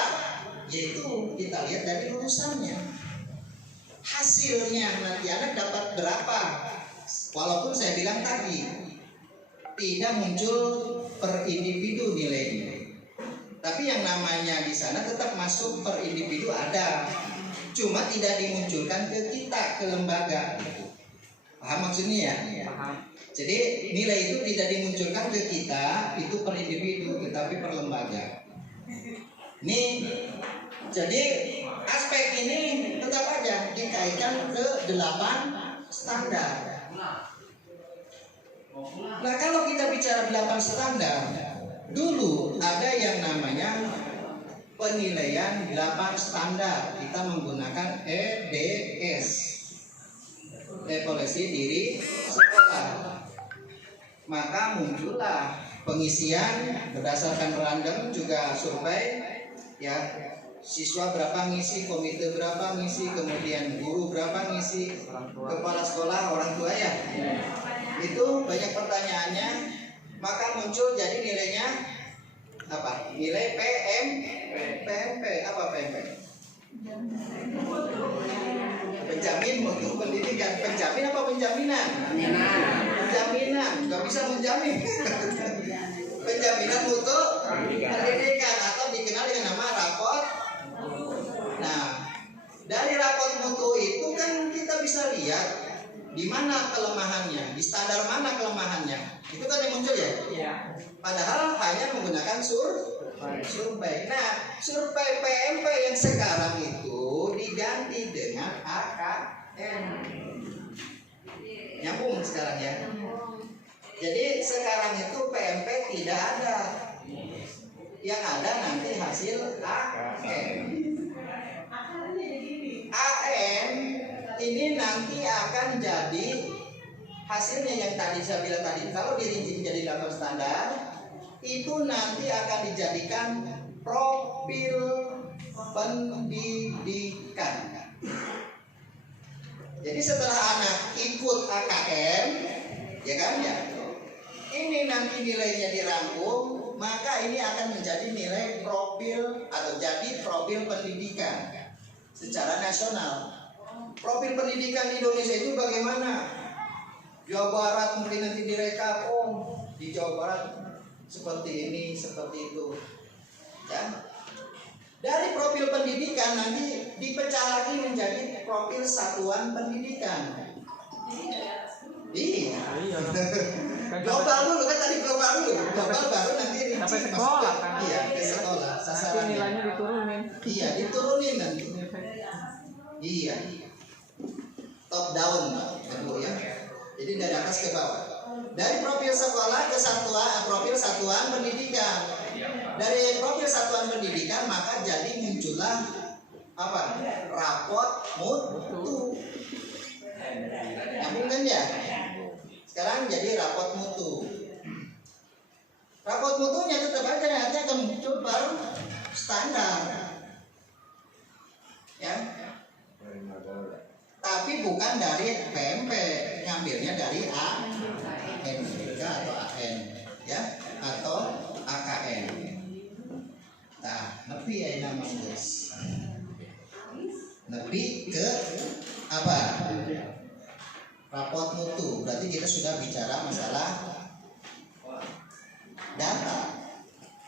yaitu kita lihat dari lulusannya. Hasilnya nanti anak dapat berapa? Walaupun saya bilang tadi tidak muncul per individu nilainya, tapi yang namanya di sana tetap masuk per individu ada, cuma tidak dimunculkan ke kita, ke lembaga. Paham maksudnya ya? Paham. Jadi nilai itu tidak dimunculkan ke kita, itu per individu, tetapi per lembaga. Nih, jadi aspek ini tetap aja dikaitkan ke 8 standar. Nah, kalau kita bicara 8 standar, dulu ada yang namanya penilaian 8 standar. Kita menggunakan EDS, evaluasi diri sekolah. Maka muncullah pengisian berdasarkan random, juga survei ya, siswa berapa ngisi, komite berapa ngisi, kemudian guru berapa ngisi, kepala sekolah, orang tua ya. Itu banyak pertanyaannya, maka muncul jadi nilainya apa? Nilai PMP. Apa PMP? Penjamin mutu pendidikan. Penjamin apa penjaminan? Penjaminan. Gak bisa menjamin. Penjaminan mutu pendidikan, atau dikenal dengan nama rapor. Nah, dari rapor mutu itu kan kita bisa lihat di mana kelemahannya, di standar mana kelemahannya. Itu kan yang muncul ya? Iya. Padahal hanya menggunakan survei. Nah, survei PMP yang sekarang itu diganti dengan AKM. Nyambung sekarang ya. Jadi sekarang itu PMP tidak ada. Yang ada nanti hasil AKM. AN ini nanti akan jadi hasilnya yang tadi saya bilang tadi, kalau dirinci menjadi 8 standar, itu nanti akan dijadikan profil pendidikan. Jadi setelah anak ikut AKM, ya kan ya, ini nanti nilainya dirangkum, maka ini akan menjadi nilai profil atau jadi profil pendidikan secara nasional. Profil pendidikan di Indonesia itu bagaimana? Jawa Barat mungkin nanti direkap, di Jawa Barat seperti ini, seperti itu. Ya. Dari profil pendidikan nanti dipecah lagi menjadi profil satuan pendidikan. Iya. Global dulu kan, tadi global dulu. Global baru nanti Sampai sekolah kan. Iya, ke sekolah. Nanti Sasarannya. nilainya diturunin. Iya, diturunin nanti. Iya. top down, Ibu ya. Jadi dari atas ke bawah. Dari profil sekolah ke profil satuan pendidikan. Dari profil satuan pendidikan maka jadi muncullah apa? Rapot mutu. Nyambung kan ya? Sekarang jadi rapot mutu. Rapot mutunya tetap aja nanti akan muncul baru standar. Ya. Tapi bukan dari PMP, ngambilnya dari ANBK atau AN, ya, atau AKN. Nah, nepi ya nama guys. Nepi ke apa? Rapot mutu. Berarti kita sudah bicara masalah data,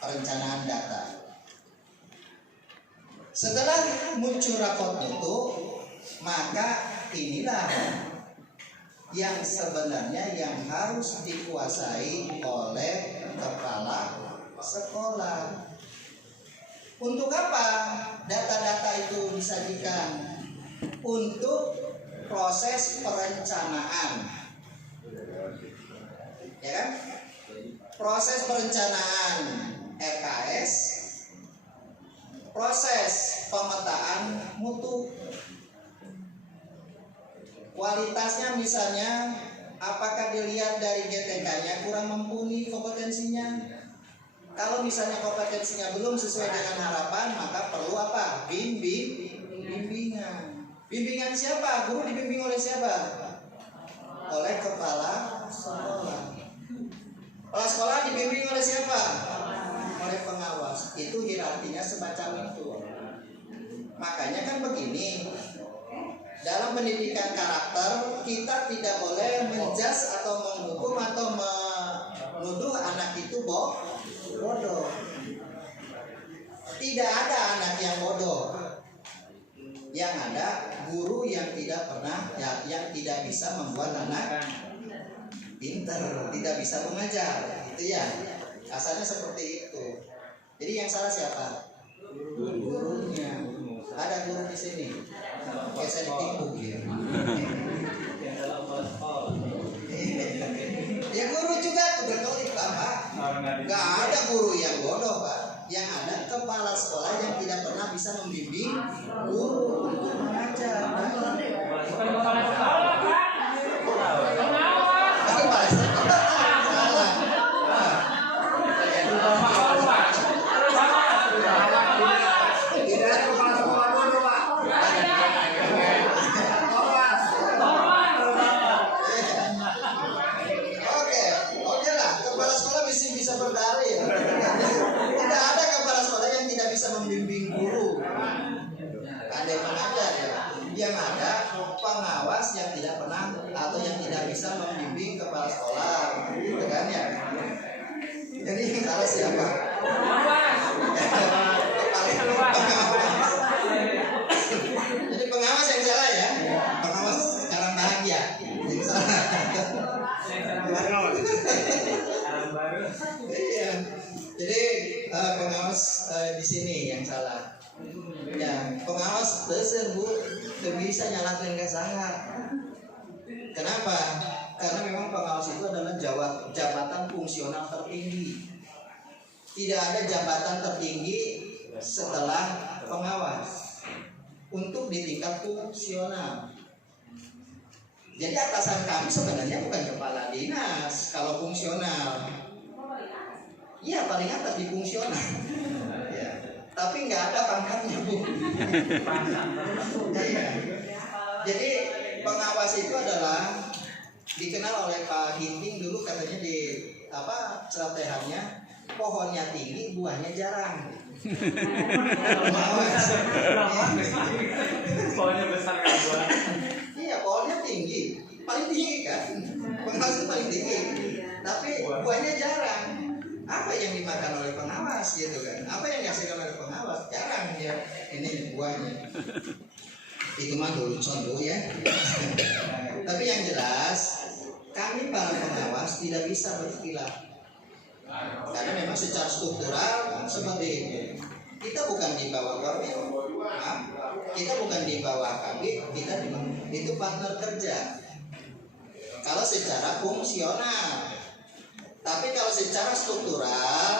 perencanaan data. Setelah muncul rapot mutu, maka inilah yang sebenarnya yang harus dikuasai oleh kepala sekolah. Untuk apa data-data itu disajikan? Untuk proses perencanaan, ya kan? Proses perencanaan RKS, proses pemetaan mutu. Kualitasnya misalnya, apakah dilihat dari GTK-nya kurang mumpuni kompetensinya? Kalau misalnya kompetensinya belum sesuai dengan harapan, maka perlu apa? Bimbingan. Bimbingan siapa? Guru dibimbing oleh siapa? Oleh kepala sekolah. Kepala sekolah dibimbing oleh siapa? Oleh pengawas. Itu hierarkinya semacam itu. Makanya kan begini, dalam pendidikan karakter kita tidak boleh menjudge atau menghukum atau menuduh anak itu bodoh. Tidak ada anak yang bodoh. Yang ada guru yang tidak pernah, yang tidak bisa membuat anak pintar, tidak bisa mengajar, gitu ya. Asalnya seperti itu. Jadi yang salah siapa? Gurunya. Ada guru di sini. Kayak saya ditipu gitu. Ya guru juga berkelit Pak. Gak ada guru yang bodoh Pak. Yang ada kepala sekolah yang tidak pernah bisa membimbing guru untuk mengajar. Bukan kepala sekolah, Pak. Kepala sekolah. Salah. Tidak kepala sekolah bodoh, Pak. Oke lah, kepala sekolah bisa berdalih. Tidak ada kepala sekolah yang tidak bisa membimbing guru. Ada yang mengajar ya. Yang ada pengawas yang tidak pernah atau yang tidak bisa membimbing kepala sekolah, gitu kan ya. Jadi yang salah siapa? Jadi pengawas yang salah ya. Pengawas sekarang bahagia. Yang salah. Iya. Jadi pengawas di sini yang salah. Ya, pengawas tersebut bisa nyalakan ke sangat. Kenapa? Karena memang pengawas itu adalah jabatan fungsional tertinggi. Tidak ada jabatan tertinggi setelah pengawas untuk di tingkat fungsional. Jadi atasan kami sebenarnya bukan kepala dinas kalau fungsional. Iya paling atas di fungsional. Ya. Tapi nggak ada pangkatnya Bu. Ya. Jadi pengawas itu adalah dikenal oleh Pak Ginting dulu katanya di celatehannya pohonnya tinggi buahnya jarang. Pengawas. Pohonnya besar kan buah. Iya pohonnya tinggi, paling tinggi kan. Pengawas itu paling tinggi. Tapi buahnya jarang. Apa yang dimakan oleh pengawas gitu kan? Apa yang dihasilkan oleh pengawas? Jarang dia ini buahnya. Itu mah dulu contoh ya. Tapi yang jelas kami para pengawas tidak bisa berkilah. Karena memang secara struktural seperti itu. Kita bukan di bawah Korwil, kita bukan di bawah KB, kita di bawah itu partner kerja. Kalau secara fungsional. Tapi kalau secara struktural,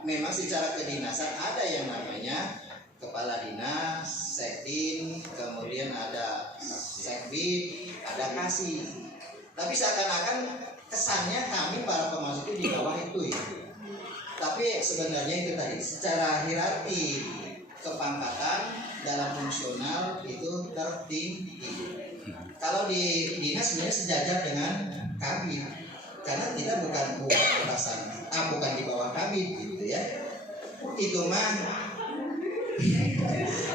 memang secara kedinasan ada yang namanya kepala dinas, sekdin, kemudian ada sekbid, ada kasih. Tapi seakan-akan kesannya kami para pemasok itu di bawah itu ya. Tapi sebenarnya itu tadi secara hierarki kepangkatan dalam fungsional itu tertinggi. Kalau di dinas sebenarnya sejajar dengan kabit, karena kita bukan bukan di bawah kabit gitu ya. Itu mah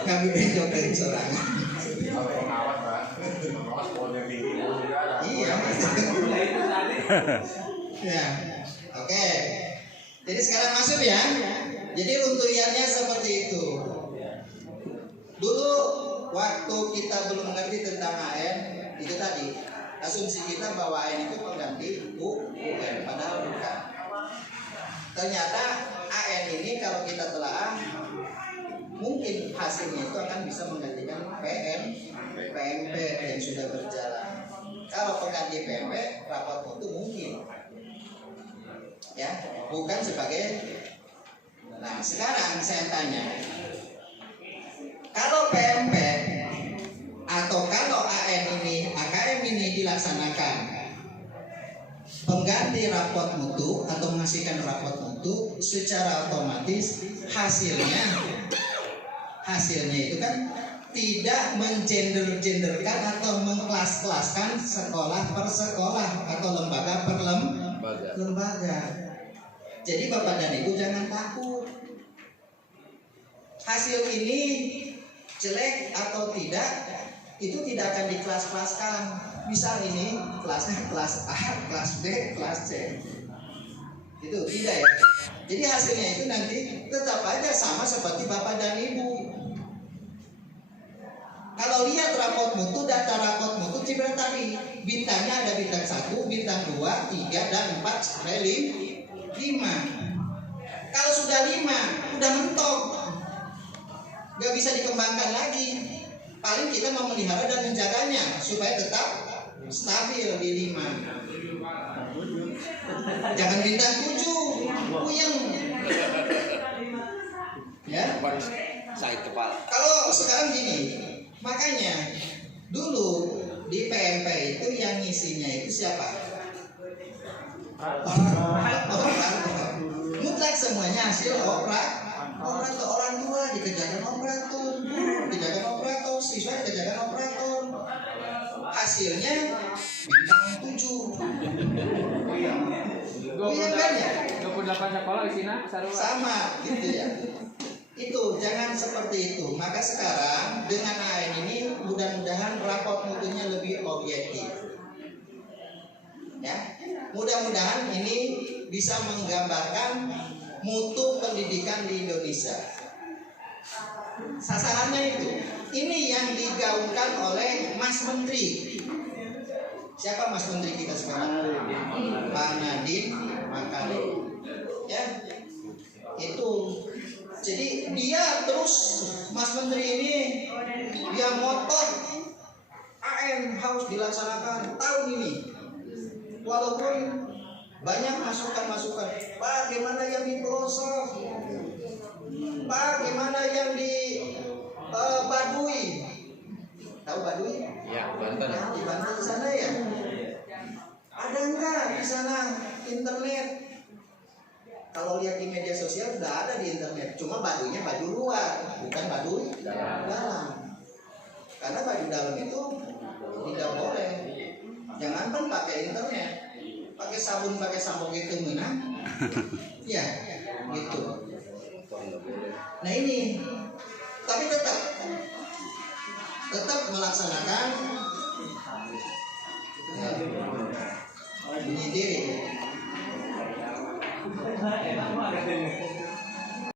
kami mencoba sorangan. Pengawas Pak, pengawas polnya tinggi negara. Iya. Ya, oke. Jadi sekarang masuk ya. Jadi runtuyannya seperti itu. Dulu waktu kita belum mengerti tentang AN, itu tadi asumsi kita bahwa AN itu pengganti UN, padahal bukan. Ternyata AN ini kalau kita telaah, mungkin hasilnya itu akan bisa menggantikan PMP yang sudah berjalan. Kalau pengganti PMP, rapat mutu mungkin, ya, bukan sebagai. Nah, sekarang saya tanya, kalau PMP atau kalau AKM ini dilaksanakan pengganti rapot mutu atau menghasilkan rapot mutu, secara otomatis hasilnya itu kan tidak menggender-genderkan atau mengkelas-kelaskan sekolah per sekolah atau lembaga per lembaga. Jadi Bapak dan Ibu jangan takut. Hasil ini jelek atau tidak itu tidak akan dikelas-kelaskan. Misal ini kelasnya kelas A, kelas B, kelas C. Itu tidak ya. Jadi hasilnya itu nanti tetap aja sama seperti Bapak dan Ibu. Kalau lihat rapot mutu, data rapot mutu seperti tadi, bintangnya ada bintang 1, bintang 2, 3, dan 4 sampai 5. Kalau sudah 5, udah mentok, gak bisa dikembangkan lagi. Paling kita memelihara dan menjaganya supaya tetap stabil di 5. Jangan bintang 7, puyeng. Ya. Sakit kepala. Kalau sekarang gini, makanya dulu di PMP itu yang ngisinya itu siapa? Orang. Mutlak semuanya hasil operator, orang tua dikerjakan operator, guru dikerjakan operator, siswa dikerjakan operator. Hasilnya bintang 7. Iya kan ya? 28 sekolah di sini Sama gitu ya. Itu jangan seperti itu. Maka sekarang dengan AN ini mudah-mudahan rapot mutunya lebih objektif. Ya, mudah-mudahan ini bisa menggambarkan mutu pendidikan di Indonesia. Sasarannya itu. Ini yang digaungkan oleh Mas Menteri. Siapa Mas Menteri kita sekarang? Pak Nadiem Makarim. Ya, itu. Jadi dia terus Mas Menteri ini dia ngotot AN harus dilaksanakan tahun ini. Walaupun banyak masukan-masukan, Pak gimana yang di pelosok, Pak gimana yang di Baduy, tahu Baduy? Ya, Banten. Di Banten sana ya. Ada enggak di sana internet? Kalau lihat di media sosial sudah ada di internet, cuma badunya baju luar, bukan Baduy dalam. Karena baju dalam itu tidak boleh. Jangan pun pakai internet, pakai sabun gitu menang. Ya, gitu. Nah ini, tapi tetap melaksanakan menyendiri.